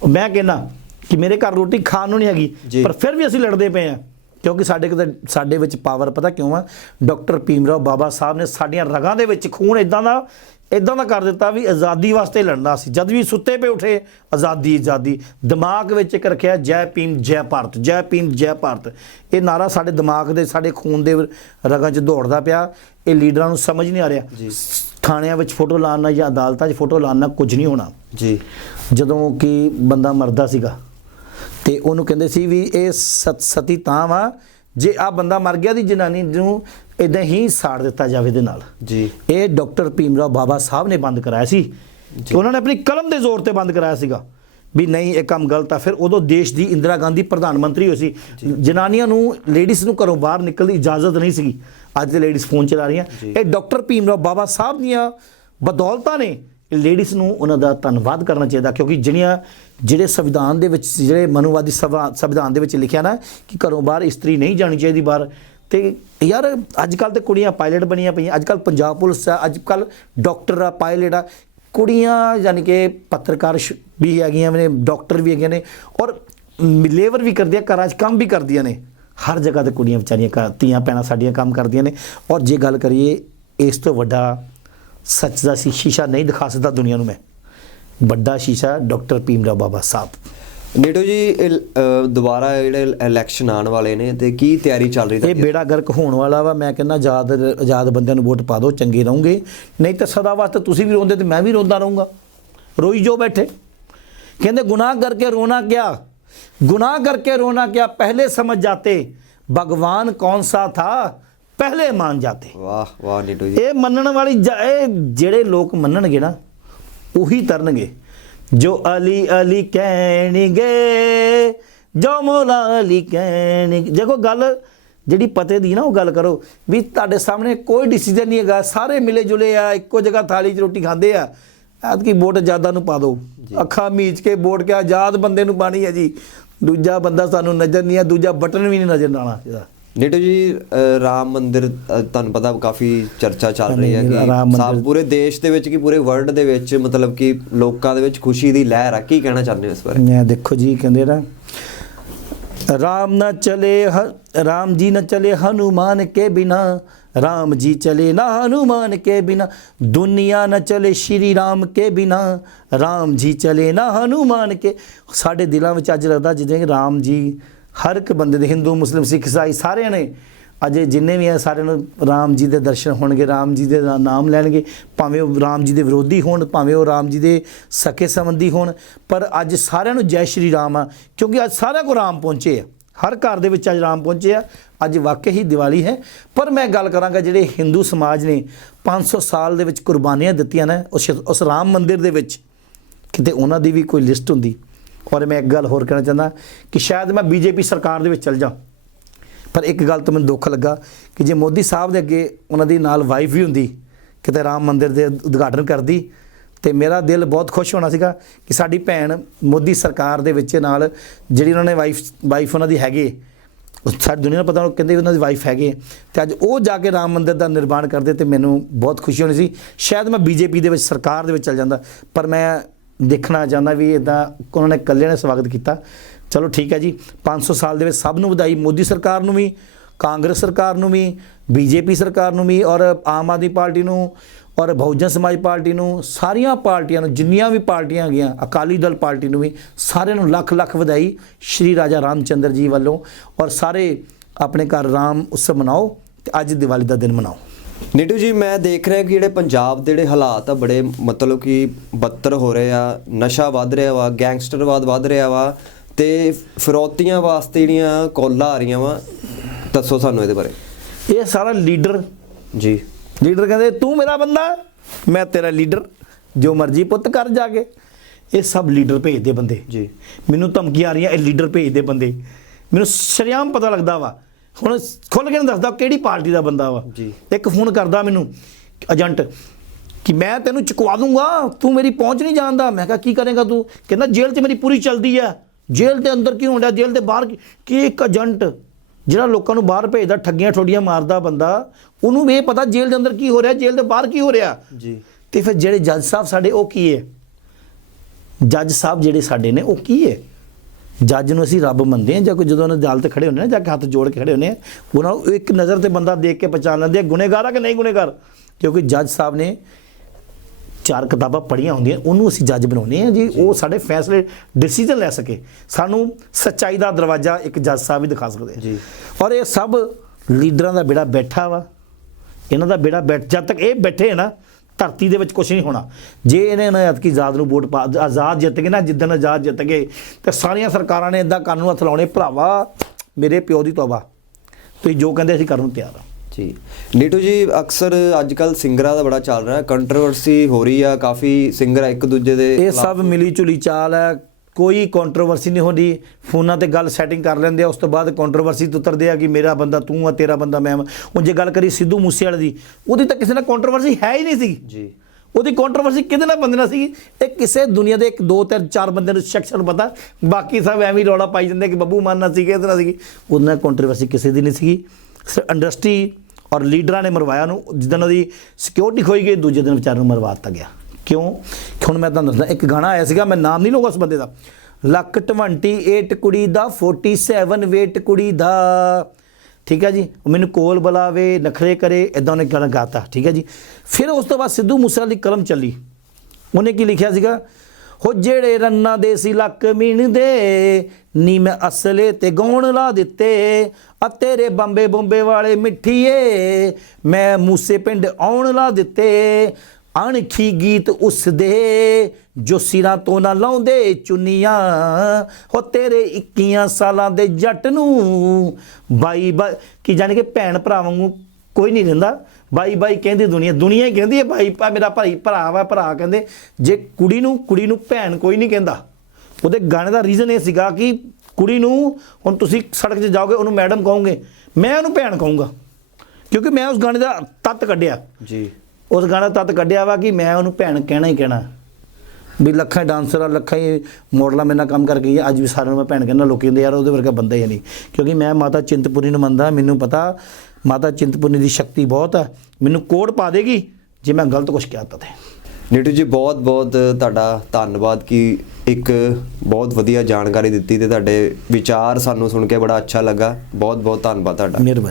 ਮੈਂ ਕਹਿੰਦਾ ਕਿ ਮੇਰੇ ਘਰ ਰੋਟੀ ਖਾਣ ਨੂੰ ਨਹੀਂ। ਹੈਗੀ ਪਰ ਫਿਰ ਵੀ ਅਸੀਂ ਲੜਦੇ ਪਏ ਆ ਕਿਉਂਕਿ ਸਾਡੇ ਕਿਤੇ ਸਾਡੇ ਵਿੱਚ ਪਾਵਰ ਪਤਾ ਕਿਉਂ ਆ? ਡਾਕਟਰ ਭੀਮਰਾਓ ਬਾਬਾ ਸਾਹਿਬ ਨੇ ਸਾਡੀਆਂ ਰਗਾਂ ਦੇ ਵਿੱਚ ਖੂਨ ਇਦਾਂ ਦਾ ਇਦਾਂ ਦਾ ਕਰ ਦਿੱਤਾ ਵੀ ਆਜ਼ਾਦੀ ਵਾਸਤੇ ਲੜਨਾ ਸੀ। ਜਦ ਵੀ ਸੁੱਤੇ ਪਏ ਉਠੇ ਆਜ਼ਾਦੀ ਆਜ਼ਾਦੀ। ਦਿਮਾਗ ਵਿੱਚ ਇੱਕ ਰੱਖਿਆ ਜੈ ਭੀਮ ਜੈ ਭਾਰਤ ਜੈ ਭੀਮ ਜੈ ਭਾਰਤ। ਇਹ ਨਾਰਾ ਸਾਡੇ ਦਿਮਾਗ ਦੇ ਸਾਡੇ ਖੂਨ ਦੇ ਰਗਾਂ 'ਚ ਦੌੜਦਾ ਪਿਆ। ਇਹ ਲੀਡਰਾਂ ਨੂੰ ਸਮਝ ਨਹੀਂ ਆ ਰਿਹਾ। ਥਾਣਿਆਂ ਵਿੱਚ ਫੋਟੋ ਲਾਉਣ ਨਾਲ ਜਾਂ ਅਦਾਲਤਾਂ 'ਚ ਫੋਟੋ ਲਾਉਣ ਨਾਲ ਕੁਝ ਨਹੀਂ ਹੋਣਾ। ਜੀ। ਜਦੋਂ ਕਿ ਬੰਦਾ ਮਰਦਾ ਸੀਗਾ। ਤੇ ਉਹਨੂੰ ਕਹਿੰਦੇ ਸੀ ਵੀ ਇਹ ਸਤ ਸਤੀ ਤਾਂ ਵਾ ਜੇ ਆ ਬੰਦਾ ਮਰ ਗਿਆ ਦੀ ਜਨਾਨੀ ਨੂੰ ਇਦਾਂ ਹੀ ਸਾੜ ਦਿੱਤਾ ਜਾਵੇ ਦੇ ਨਾਲ। ਜੀ। ਇਹ ਡਾਕਟਰ ਭੀਮਰਾਓ ਬਾਬਾ ਸਾਹਿਬ ਨੇ ਬੰਦ ਕਰਾਇਆ ਸੀ। ਕਿ ਉਹਨਾਂ ਨੇ ਆਪਣੀ ਕਲਮ ਦੇ ਜ਼ੋਰ ਤੇ ਬੰਦ ਕਰਾਇਆ ਸੀਗਾ ਵੀ ਨਹੀਂ ਇਹ ਕੰਮ ਗਲਤ ਆ। ਫਿਰ ਉਦੋਂ ਦੇਸ਼ ਦੀ ਇੰਦਰਾ ਗਾਂਧੀ ਪ੍ਰਧਾਨ ਮੰਤਰੀ ਹੋਈ ਸੀ। ਜਨਾਨੀਆਂ ਨੂੰ ਲੇਡੀਜ਼ ਨੂੰ ਘਰੋਂ ਬਾਹਰ ਨਿਕਲਣ ਦੀ ਇਜਾਜ਼ਤ ਨਹੀਂ ਸੀਗੀ। ਅੱਜ ਤੇ ਲੇਡੀਜ਼ ਫੋਨ ਚਲਾ ਰਹੀਆਂ। ਇਹ ਡਾਕਟਰ ਭੀਮਰਾਓ ਬਾਬਾ ਸਾਹਿਬ ਦੀਆਂ ਬਦੌਲਤਾਂ ਨੇ। ਲੇਡੀਜ਼ ਨੂੰ ਉਹਨਾਂ ਦਾ ਧੰਨਵਾਦ ਕਰਨਾ ਚਾਹੀਦਾ, ਕਿਉਂਕਿ ਜਿਹੜੀਆਂ, ਜਿਹੜੇ ਸੰਵਿਧਾਨ ਦੇ ਵਿੱਚ, ਜਿਹੜੇ ਮਨੂਵਾਦੀ ਸੰਵਿਧਾ- ਸੰਵਿਧਾਨ ਦੇ ਵਿੱਚ ਲਿਖਿਆ ਨਾ ਕਿ ਘਰੋਂ ਬਾਹਰ ਇਸਤਰੀ ਨਹੀਂ ਜਾਣੀ ਚਾਹੀਦੀ ਬਾਹਰ, ਤੇ ਯਾਰ ਅੱਜ ਕੱਲ ਤੇ ਕੁੜੀਆਂ ਪਾਇਲਟ ਬਣੀਆਂ ਪਈਆਂ ਅੱਜ ਕੱਲ ਪੰਜਾਬ ਪੁਲਿਸ ਆ ਅੱਜ ਕੱਲ ਡਾਕਟਰ ਆ ਪਾਇਲਟ ਆ, ਕੁੜੀਆਂ ਯਾਨੀ ਕਿ ਪੱਤਰਕਾਰ ਸ਼- ਵੀ ਹੈਗੀਆਂ ਨੇ ਡਾਕਟਰ ਵੀ ਹੈਗੀਆਂ ਨੇ, ਔਰ ਲੇਬਰ ਵੀ ਕਰਦੀਆਂ, ਘਰਾਂ 'ਚ ਕੰਮ ਵੀ ਕਰਦੀਆਂ ਨੇ। ਹਰ ਜਗ੍ਹਾ ਤੇ ਕੁੜੀਆਂ ਵਿਚਾਰੀਆਂ ਘਰ- ਧੀਆਂ ਭੈਣਾਂ ਸਾਡੀਆਂ ਕੰਮ ਕਰਦੀਆਂ ਨੇ, ਔਰ ਜੇ ਗੱਲ ਕਰੀਏ ਇਸ ਤੋਂ ਵੱਡਾ ਸੱਚ ਦਾ ਸ਼ੀਸ਼ਾ ਨਹੀਂ ਦਿਖਾ ਸਕਦਾ ਦੁਨੀਆ ਨੂੰ ਮੈਂ। ਵੱਡਾ ਸ਼ੀਸ਼ਾ ਡਾਕਟਰ ਭੀਮ ਰਾਓ ਬਾਬਾ ਸਾਹਿਬ। ਨੇਟੋ ਜੀ ਦੁਬਾਰਾ ਜਿਹੜੇ ਇਲੈਕਸ਼ਨ ਆਉਣ ਵਾਲੇ ਨੇ ਤੇ ਕੀ ਤਿਆਰੀ ਚੱਲ ਰਹੀ ਹੈ ਇਹ ਬੇੜਾ ਗਰਕ ਹੋਣ ਵਾਲਾ ਵਾ ਮੈਂ ਕਹਿੰਦਾ ਆਜ਼ਾਦ ਆਜ਼ਾਦ ਬੰਦਿਆਂ ਨੂੰ ਵੋਟ ਪਾ ਦਿਓ ਚੰਗੇ ਰਹੋਗੇ। ਨਹੀਂ ਤਾਂ ਸਦਾ ਵਾਸਤੇ ਤੁਸੀਂ ਵੀ ਰੋਂਦੇ ਤੇ ਮੈਂ ਵੀ ਰੋਂਦਾ ਰਹੂੰਗਾ। ਰੋਈ ਜੋ ਬੈਠੇ। ਕਹਿੰਦੇ ਗੁਨਾਹ ਕਰਕੇ ਰੋਣਾ ਕਿਆ? ਗੁਨਾਹ ਕਰਕੇ ਰੋਣਾ ਕਿਆ? ਪਹਿਲੇ ਸਮਝ ਜਾਤੇ ਭਗਵਾਨ ਕੌਣ ਸਾ ਥਾ? ਪਹਿਲੇ ਮੰਨ ਜਾਤੇ। ਵਾਹ ਵਾਹ ਨੀਟੂ ਜੀ। ਇਹ ਮੰਨਣ ਵਾਲੀ ਇਹ ਜਿਹੜੇ ਲੋਕ ਮੰਨਣਗੇ ਨਾ ਉਹੀ ਤਰਨਗੇ। ਜੋ ਅਲੀ ਅਲੀ ਕਹਿਣਗੇ ਜੋ ਮੌਲਾ ਅਲੀ ਕਹਿਣਗੇ ਦੇਖੋ ਗੱਲ ਜਿਹੜੀ ਪਤੇ ਦੀ ਨਾ ਉਹ ਗੱਲ ਕਰੋ ਵੀ ਤੁਹਾਡੇ ਸਾਹਮਣੇ ਕੋਈ ਡਿਸੀਜਨ ਨਹੀਂ ਹੈਗਾ। ਸਾਰੇ ਮਿਲੇ ਜੁਲੇ ਆ ਇੱਕੋ ਜਗ੍ਹਾ ਥਾਲੀ 'ਚ ਰੋਟੀ ਖਾਂਦੇ ਆ। ਐਤ ਕੀ ਵੋਟ ਆਜ਼ਾਦਾਂ ਨੂੰ ਪਾ ਦਿਓ। ਅੱਖਾਂ ਮੀਚ ਕੇ ਵੋਟ ਕੇ ਆਜ਼ਾਦ ਬੰਦੇ ਨੂੰ ਪਾਣੀ ਹੈ ਜੀ। ਦੂਜਾ ਬੰਦਾ ਸਾਨੂੰ ਨਜ਼ਰ ਨਹੀਂ ਆ ਦੂਜਾ ਬਟਨ ਵੀ ਨਹੀਂ ਨਜ਼ਰ ਆਣਾ ਇਹਦਾ ਨੀਟੂ ਜੀ ਅ, ਰਾਮ ਮੰਦਿਰ ਅ, ਤੁਹਾਨੂੰ ਪਤਾ ਕਾਫੀ ਚਰਚਾ ਚੱਲ ਰਹੀ ਹੈ ਨਹੀਂ, ਕਿ ਰਾਮ ਮੰਦਿਰ- ਸਭ ਪੂਰੇ ਦੇਸ਼ ਦੇ ਵਿੱਚ ਕਿ ਪੂਰੇ ਵਰਲਡ ਦੇ ਵਿੱਚ ਮਤਲਬ ਕਿ ਲੋਕਾਂ ਦੇ ਵਿੱਚ ਖੁਸ਼ੀ ਦੀ ਲਹਿਰ ਆ ਕੀ ਕਹਿਣਾ ਚਾਹੁੰਦੇ ਹੋ ਇਸ ਬਾਰੇ ਮੈਂ ਦੇਖੋ ਜੀ ਕਹਿੰਦੇ ਨਾ राम न चले ह- राम जी न चले हनुमान के बिना राम जी चले ना हनुमान के बिना दुनिया न चले श्री राम के बिना राम जी चले ना हनुमान के ਸਾਡੇ ਦਿਲਾਂ ਵਿੱਚ ਅੱਜ ਲੱਗਦਾ ਜਿਵੇਂ ਕਿ ਰਾਮ ਜੀ ਹਰ ਇੱਕ ਬੰਦੇ ਦੇ, ਹਿੰਦੂ, ਮੁਸਲਿਮ, ਸਿੱਖ, ਈਸਾਈ ਸਾਰਿਆਂ ਨੇ ਅਜੇ ਜਿੰਨੇ ਵੀ ਆ ਸਾਰਿਆਂ ਨੂੰ ਰਾਮ ਜੀ ਦੇ ਦਰਸ਼ਨ ਹੋਣਗੇ, ਰਾਮ ਜੀ ਦੇ ਨਾਮ ਲੈਣਗੇ, ਭਾਵੇਂ ਉਹ ਰਾਮ ਜੀ ਦੇ ਵਿਰੋਧੀ ਹੋਣ, ਭਾਵੇਂ ਉਹ ਰਾਮ ਜੀ ਦੇ ਸਕੇ ਸੰਬੰਧੀ ਹੋਣ, ਪਰ ਅੱਜ ਸਾਰਿਆਂ ਨੂੰ ਜੈ ਸ਼੍ਰੀ ਰਾਮ ਆ, ਕਿਉਂਕਿ ਅੱਜ ਸਾਰਿਆਂ ਕੋ ਰਾਮ ਪਹੁੰਚੇ ਆ। ਹਰ ਘਰ ਦੇ ਵਿੱਚ ਅੱਜ ਰਾਮ ਪਹੁੰਚੇ ਆ, ਅੱਜ ਵਾਕਈ ਹੀ ਦੀਵਾਲੀ ਹੈ। ਪਰ ਮੈਂ ਗੱਲ ਕਰਾਂਗਾ ਜਿਹੜੇ ਹਿੰਦੂ ਸਮਾਜ ਨੇ 500 ਸਾਲ ਦੇ ਵਿੱਚ ਕੁਰਬਾਨੀਆਂ ਦਿੱਤੀਆਂ ਨੇ, ਉਸ ਉਸ ਰਾਮ ਮੰਦਿਰ ਦੇ ਵਿੱਚ, ਕਿਤੇ ਉਹਨਾਂ ਦੀ ਵੀ ਕੋਈ ਲਿਸਟ ਹੁੰਦੀ। ਔਰ ਮੈਂ ਇੱਕ ਗੱਲ ਹੋਰ ਕਹਿਣਾ ਚਾਹੁੰਦਾ ਕਿ ਸ਼ਾਇਦ ਮੈਂ ਬੀਜੇਪੀ ਸਰਕਾਰ ਦੇ ਵਿੱਚ ਚਲ ਜਾ ਪਰ ਇੱਕ ਗੱਲ ਤੋਂ ਮੈਨੂੰ ਦੁੱਖ ਲੱਗਾ ਕਿ ਜੇ ਮੋਦੀ ਸਾਹਿਬ ਦੇ ਅੱਗੇ ਉਹਨਾਂ ਦੀ ਨਾਲ ਵਾਈਫ ਵੀ ਹੁੰਦੀ, ਕਿਤੇ ਰਾਮ ਮੰਦਿਰ ਦੇ ਉਦਘਾਟਨ ਕਰਦੀ, ਤੇ ਮੇਰਾ ਦਿਲ ਬਹੁਤ ਖੁਸ਼ ਹੋਣਾ ਸੀਗਾ ਕਿ ਸਾਡੀ ਭੈਣ ਮੋਦੀ ਸਰਕਾਰ ਦੇ ਵਿੱਚ ਨਾਲ ਜਿਹੜੀ ਉਹਨਾਂ ਨੇ ਵਾਈਫ ਵਾਈਫ ਉਹਨਾਂ ਦੀ ਹੈਗੀ, ਉਹ ਸਾਰੀ ਦੁਨੀਆ ਨੂੰ ਪਤਾ ਉਹ ਕਹਿੰਦੇ ਉਹਨਾਂ ਦੀ ਵਾਈਫ ਹੈਗੇ ਤੇ ਅੱਜ ਉਹ ਜਾ ਕੇ ਰਾਮ ਮੰਦਿਰ ਦਾ ਨਿਰਮਾਣ ਕਰਦੇ ਤੇ ਮੈਨੂੰ ਬਹੁਤ ਖੁਸ਼ੀ ਹੋਣੀ ਸੀ। ਸ਼ਾਇਦ ਮੈਂ ਬੀਜੇਪੀ ਦੇ ਵਿੱਚ ਸਰਕਾਰ ਦੇ ਵਿੱਚ ਚਲ ਜਾਂਦਾ, ਪਰ ਮੈਂ ਦੇਖਣਾ ਚਾਹੁੰਦਾ ਵੀ ਇਦਾਂ ਉਹਨਾਂ ਨੇ ਇਕੱਲੇ ਨੇ ਸਵਾਗਤ ਕੀਤਾ। ਚਲੋ ਠੀਕ ਹੈ ਜੀ 500 ਸਾਲ ਦੇ ਵਿੱਚ ਸਭ ਨੂੰ ਵਧਾਈ, ਮੋਦੀ ਸਰਕਾਰ ਨੂੰ ਵੀ, ਕਾਂਗਰਸ ਸਰਕਾਰ ਨੂੰ ਵੀ, ਬੀਜੇਪੀ ਸਰਕਾਰ ਨੂੰ ਵੀ ਔਰ ਆਮ ਆਦਮੀ ਪਾਰਟੀ ਨੂੰ ਔਰ ਬਹੁਜਨ ਸਮਾਜ ਪਾਰਟੀ ਨੂੰ, ਸਾਰੀਆਂ ਪਾਰਟੀਆਂ ਨੂੰ, ਜਿੰਨੀਆਂ ਵੀ ਪਾਰਟੀਆਂ ਹੈਗੀਆਂ, ਅਕਾਲੀ ਦਲ ਪਾਰਟੀ ਨੂੰ ਵੀ, ਸਾਰਿਆਂ ਨੂੰ ਲੱਖ ਲੱਖ ਵਧਾਈ ਸ਼੍ਰੀ ਰਾਜਾ ਰਾਮਚੰਦਰ ਜੀ ਵੱਲੋਂ ਔਰ ਸਾਰੇ ਆਪਣੇ ਘਰ ਰਾਮ ਉਤਸਵ ਮਨਾਓ ਤੇ ਅੱਜ ਦੀਵਾਲੀ ਦਾ ਦਿਨ ਮਨਾਓ। ਨੀਟੂ ਜੀ ਮੈਂ ਦੇਖ ਰਿਹਾ ਕਿ ਜਿਹੜੇ ਪੰਜਾਬ ਦੇ ਜਿਹੜੇ ਹਾਲਾਤ ਆ ਬੜੇ ਮਤਲਬ ਕਿ ਬੱਤਰ ਹੋ ਰਹੇ ਆ ਨਸ਼ਾ ਵੱਧ ਰਿਹਾ ਵਾ ਗੈਂਗਸਟਰਵਾਦ ਵੱਧ ਰਿਹਾ ਵਾ ਤੇ ਫਿਰੌਤੀਆਂ ਵਾਸਤੇ ਜਿਹੜੀਆਂ ਕਾਲਾਂ ਆ ਰਹੀਆਂ ਵਾ ਦੱਸੋ ਸਾਨੂੰ ਇਹਦੇ ਬਾਰੇ। ਇਹ ਸਾਰਾ ਲੀਡਰ। ਜੀ। ਲੀਡਰ ਕਹਿੰਦੇ ਤੂੰ ਮੇਰਾ ਬੰਦਾ ਮੈਂ ਤੇਰਾ ਲੀਡਰ ਜੋ ਮਰਜ਼ੀ ਪੁੱਤ ਕਰ ਜਾ ਕੇ। ਇਹ ਸਭ ਲੀਡਰ ਭੇਜਦੇ ਬੰਦੇ। ਜੀ। ਮੈਨੂੰ ਧਮਕੀਆਂ ਆ ਰਹੀਆਂ ਇਹ ਲੀਡਰ ਭੇਜਦੇ ਬੰਦੇ। ਮੈਨੂੰ ਸ਼ਰਿਆਮ ਪਤਾ ਲੱਗਦਾ ਵਾ ਹੁਣ ਖੁੱਲ ਕੇ ਨਹੀਂ ਦੱਸਦਾ ਕਿਹੜੀ ਪਾਰਟੀ ਦਾ ਬੰਦਾ ਵਾ। ਜੀ। ਇੱਕ ਫੋਨ ਕਰਦਾ ਮੈਨੂੰ ਏਜੰਟ ਕਿ ਮੈਂ ਤੈਨੂੰ ਚੁਕਵਾ ਦੂੰਗਾ ਤੂੰ ਮੇਰੀ ਪਹੁੰਚ ਨਹੀਂ ਜਾਣਦਾ। ਮੈਂ ਕਿਹਾ ਕੀ ਕਰੇਗਾ ਤੂੰ? ਕਹਿੰਦਾ ਜੇਲ੍ਹ 'ਚ ਮੇਰੀ ਪੂਰੀ ਚੱਲਦੀ ਆ। ਜੇਲ੍ਹ ਦੇ ਅੰਦਰ ਕੀ ਹੁੰਦਾ ਜੇਲ੍ਹ ਦੇ ਬਾਹਰ ਕੀ- ਕੀ ਇੱਕ ਏਜੰਟ ਜਿਹੜਾ ਲੋਕਾਂ ਨੂੰ ਬਾਹਰ ਭੇਜਦਾ ਠੱਗੀਆਂ ਠੋਡੀਆਂ ਮਾਰਦਾ ਬੰਦਾ ਉਹਨੂੰ ਵੀ ਇਹ ਪਤਾ ਜੇਲ੍ਹ ਦੇ ਅੰਦਰ ਕੀ ਹੋ ਰਿਹਾ ਜੇਲ੍ਹ ਦੇ ਬਾਹਰ ਕੀ ਹੋ ਰਿਹਾ। ਜੀ। ਤੇ ਫਿਰ ਜਿਹੜੇ ਜੱਜ ਸਾਹਿਬ ਸਾਡੇ ਉਹ ਕੀ ਹੈ ਜੱਜ ਸਾਹਿਬ ਜਿਹੜੇ ਸਾਡੇ ਨੇ ਉਹ ਕੀ ਹੈ ਜੱਜ ਨੂੰ ਅਸੀਂ ਰੱਬ ਮੰਨਦੇ ਹਾਂ ਜਾਂ ਕੋਈ ਜਦੋਂ ਉਹਨਾਂ ਦੀ ਅਦਾਲਤ ਖੜੇ ਹੁੰਦੇ ਨੇ ਜਾ ਕੇ ਹੱਥ ਜੋੜ ਕੇ ਖੜੇ ਹੁੰਦੇ ਆ ਉਹਨਾਂ ਨੂੰ ਇੱਕ ਨਜ਼ਰ ਤੇ ਬੰਦਾ ਦੇਖ ਕੇ ਪਛਾਣ ਲੈਂਦੇ ਆ ਗੁਨੇਗਾਰ ਆ ਕਿ ਨਹੀਂ ਗੁਨੇਗਾਰ? ਕਿਉਂਕਿ ਜੱਜ ਸਾਹਿਬ ਨੇ ਚਾਰ ਕਿਤਾਬਾਂ ਪੜ੍ਹੀਆਂ ਹੁੰਦੀਆਂ ਉਹਨੂੰ ਅਸੀਂ ਜੱਜ ਬਣਾਉਂਦੇ ਆ ਜੀ ਉਹ ਸਾਡੇ ਫੈਸਲੇ ਡਿਸੀਜਨ ਲੈ ਸਕੇ। ਸਾਨੂੰ ਸੱਚਾਈ ਦਾ ਦਰਵਾਜ਼ਾ ਇੱਕ ਜੱਜ ਸਾਹਿਬ ਹੀ ਦਿਖਾ ਸਕਦੇ ਆ। ਜੀ। ਔਰ ਇਹ ਸਭ ਲੀਡਰਾਂ ਦਾ ਬੇੜਾ ਬੈਠਾ ਵਾ। ਇਹਨਾਂ ਦਾ ਬੇੜਾ ਬੈਠ ਜਦ ਤੱਕ ਇਹ ਬੈਠੇ ਨਾ ਧਰਤੀ ਦੇ ਵਿੱਚ ਕੁਝ ਨਹੀਂ ਹੋਣਾ। ਜੇ ਇਹਨੇ ਨਾ ਐਤਕੀ ਆਜ਼ਾਦ ਨੂੰ ਵੋਟ ਪਾ ਆਜ਼ਾਦ ਜਿੱਤ ਗਏ ਨਾ ਜਿੱਦਣ ਆਜ਼ਾਦ ਜਿੱਤ ਗਏ ਤੇ ਸਾਰੀਆਂ ਸਰਕਾਰਾਂ ਨੇ ਇਦਾਂ ਕਾਨੂੰਨ ਹੱਥ ਲਾਉਣੇ ਭਰਾਵਾ ਮੇਰੇ ਪਿਓ ਦੀ ਤੋਬਾ। ਤੁਸੀਂ ਜੋ ਕਹਿੰਦੇ ਅਸੀਂ ਕਰਨ ਨੂੰ ਤਿਆਰ ਆ। ਜੀ। ਨੀਟੂ ਜੀ ਅਕਸਰ ਅੱਜ ਕੱਲ ਸਿੰਗਰਾਂ ਦਾ ਬੜਾ ਚੱਲ ਰਿਹਾ ਕੰਟਰੋਵਰਸੀ ਹੋ ਰਹੀ ਆ ਕਾਫੀ ਸਿੰਗਰ ਇੱਕ ਦੂਜੇ ਦੇ ਇਹ ਸਭ ਮਿਲੀ ਝੁਲੀ ਚਾਲ ਹੈ ਕੋਈ ਕੰਟਰੋਵਰਸੀ ਨਹੀਂ ਹੁੰਦੀ। ਫੋਨਾਂ ਤੇ ਗੱਲ ਸੈਟਿੰਗ ਕਰ ਲੈਂਦੇ ਆ ਉਸ ਤੋਂ ਬਾਅਦ ਕੰਟਰੋਵਰਸੀ ਤੇ ਉਤਰਦੇ ਆ ਕਿ ਮੇਰਾ ਬੰਦਾ ਤੂੰ ਆ ਤੇਰਾ ਬੰਦਾ ਮੈਂ। ਹੁਣ ਜੇ ਗੱਲ ਕਰੀ ਸਿੱਧੂ ਮੂਸੇਵਾਲੇ ਦੀ ਉਹਦੀ ਤਾਂ ਕਿਸੇ ਨਾਲ ਕੰਟਰੋਵਰਸੀ ਹੈ ਹੀ ਨਹੀਂ ਸੀ। ਜੀ। ਉਹਦੀ ਕੰਟਰੋਵਰਸੀ ਕਿਹਦੇ ਨਾਲ ਬੰਦੇ ਨਾਲ ਸੀ? ਇਹ ਕਿਸੇ ਦੁਨੀਆ ਦੇ ਇੱਕ ਦੋ ਤਿੰਨ ਚਾਰ ਬੰਦੇ ਨੂੰ ਸੈਕਸ਼ਨ ਪਤਾ ਬਾਕੀ ਸਭ ਐਵੇਂ ਹੀ ਰੌਲਾ ਪਾਈ ਜਾਂਦੇ ਕਿ ਬੱਬੂ ਮਾਨ ਨਾਲ ਸੀ ਕਿਹਦੇ ਨਾਲ ਸੀ ਉਹਦੇ ਨਾਲ ਕੰਟਰੋਵਰਸੀ ਕਿਸੇ ਦੀ ਨਹੀਂ ਸਿਰਫ ਇੰਡਸਟਰੀ ਔਰ ਲੀਡਰਾਂ ਨੇ ਮਰਵਾਇਆ ਨੂੰ ਜਿੱਦਣ ਉਹਦੀ ਸਿਕਿਉਰਿਟੀ ਖੋਈ ਗਈ ਦੂਜੇ ਦਿਨ ਵਿਚਾਰ ਨੂੰ ਮਰਵਾ ਦਿੱਤਾ ਗਿਆ। ਕਿਉਂ? ਕਿ ਹੁਣ ਮੈਂ ਤੁਹਾਨੂੰ ਦੱਸਦਾ, ਇੱਕ ਗਾਣਾ ਆਇਆ ਸੀਗਾ, ਮੈਂ ਨਾਮ ਨਹੀਂ ਲਊਗਾ ਉਸ ਬੰਦੇ ਦਾ। ਲੱਕ 28 ਕੁੜੀ ਦਾ 47 ਵੇਟ ਕੁੜੀ ਦਾ। ਠੀਕ ਹੈ ਜੀ? ਉਹ ਮੈਨੂੰ ਕੋਲ ਬੁਲਾਵੇ, ਨਖਰੇ ਕਰੇ ਇਦਾਂ ਉਹਨੇ ਗਾਣਾ ਗਾਤਾ, ਠੀਕ ਹੈ ਜੀ? ਫਿਰ ਉਸ ਤੋਂ ਬਾਅਦ ਸਿੱਧੂ ਮੂਸੇਵਾਲੇ ਦੀ ਕਲਮ ਚੱਲੀ। ਉਹਨੇ ਕੀ ਲਿਖਿਆ ਸੀਗਾ? ਹੋ ਜਿਹੜੇ ਰੰਨਾ ਦੇ ਸੀ ਲੱਕ ਮੀਣਦੇ, ਨੀ ਮੈਂ ਅਸਲੇ ਤੇ ਗਾਉਣ ਲਾ ਦਿੱਤੇ। ਆ ਤੇਰੇ ਬੰਬੇ ਬੰਬੇ ਵਾਲੇ ਮਿੱਠੀਏ, ਮੈਂ ਮੂਸੇ ਪਿੰਡ ਆਉਣ ਲਾ ਦਿੱਤੇ। ਅਣਖੀ ਗੀਤ ਉਸ ਦੇ ਜੋ ਸਿਰਾਂ ਤੋਂ ਨਾ ਲਾਉਂਦੇ ਚੁੰਨੀਆਂ। ਹੋ ਤੇਰੇ 21 ਸਾਲਾਂ ਦੇ ਜੱਟ ਨੂੰ ਬਾਈ ਬਾਈ ਕੀ ਜਾਣੀ ਕਿ ਭੈਣ ਭਰਾ ਵਾਂਗੂ ਕੋਈ ਨਹੀਂ ਰਹਿੰਦਾ ਬਾਈ ਬਾਈ ਕਹਿੰਦੀ ਦੁਨੀਆ ਦੁਨੀਆ ਹੀ ਕਹਿੰਦੀ ਹੈ ਬਾਈ ਭਾ, ਮੇਰਾ ਭਾਈ ਭਰਾ ਵਾ, ਭਰਾ ਕਹਿੰਦੇ। ਜੇ ਕੁੜੀ ਨੂੰ ਕੁੜੀ ਨੂੰ ਭੈਣ ਕੋਈ ਨਹੀਂ ਕਹਿੰਦਾ। ਉਹਦੇ ਗਾਣੇ ਦਾ ਰੀਜ਼ਨ ਇਹ ਸੀਗਾ ਕਿ ਕੁੜੀ ਨੂੰ ਹੁਣ ਤੁਸੀਂ ਸੜਕ 'ਤੇ ਜਾਓਗੇ, ਉਹਨੂੰ ਮੈਡਮ ਕਹੋਗੇ, ਮੈਂ ਉਹਨੂੰ ਭੈਣ ਕਹੂੰਗਾ। ਕਿਉਂਕਿ ਮੈਂ ਉਸ ਗਾਣੇ ਦਾ ਤੱਤ ਕੱਢਿਆ। ਜੀ। ਉਸ ਗਾਣਾ ਤੱਤ ਕੱਢਿਆ ਵਾ ਕਿ ਮੈਂ ਉਹਨੂੰ ਭੈਣ ਕਹਿਣਾ ਹੀ ਕਹਿਣਾ। ਵੀ ਲੱਖਾਂ ਡਾਂਸਰ ਆ ਲੱਖਾਂ ਹੀ ਮਾਡਲਾਂ ਮੇਰੇ ਨਾਲ ਕੰਮ ਕਰ ਗਈ ਆ ਅੱਜ ਵੀ ਸਾਰਿਆਂ ਨੂੰ ਮੈਂ ਭੈਣ ਕਹਿੰਦਾ ਲੋਕੀ ਕਹਿੰਦੇ ਯਾਰ ਉਹਦੇ ਵਰਗਾ ਬੰਦਾ ਹੀ ਨਹੀਂ। ਕਿਉਂਕਿ ਮੈਂ ਮਾਤਾ ਚਿੰਤਪੁਰਨੀ ਨੂੰ ਮੰਨਦਾ ਮੈਨੂੰ ਪਤਾ ਮਾਤਾ ਚਿੰਤਪੁਰਨੀ ਦੀ ਸ਼ਕਤੀ ਬਹੁਤ ਆ। ਮੈਨੂੰ ਕੋੜ ਪਾ ਦੇਗੀ ਜੇ ਮੈਂ ਗਲਤ ਕੁਝ ਕਿਹਾ ਤਾਂ ਤੇ। ਨੀਟੂ ਜੀ ਬਹੁਤ ਬਹੁਤ ਤੁਹਾਡਾ ਧੰਨਵਾਦ ਕਿ ਇੱਕ ਬਹੁਤ ਵਧੀਆ ਜਾਣਕਾਰੀ ਦਿੱਤੀ ਤੇ ਤੁਹਾਡੇ ਵਿਚਾਰ ਸਾਨੂੰ ਸੁਣ ਕੇ ਬੜਾ ਅੱਛਾ ਲੱਗਾ। ਬਹੁਤ ਬਹੁਤ ਧੰਨਵਾਦ ਤੁਹਾਡਾ। ਮਿਹਰਬਾਨੀ।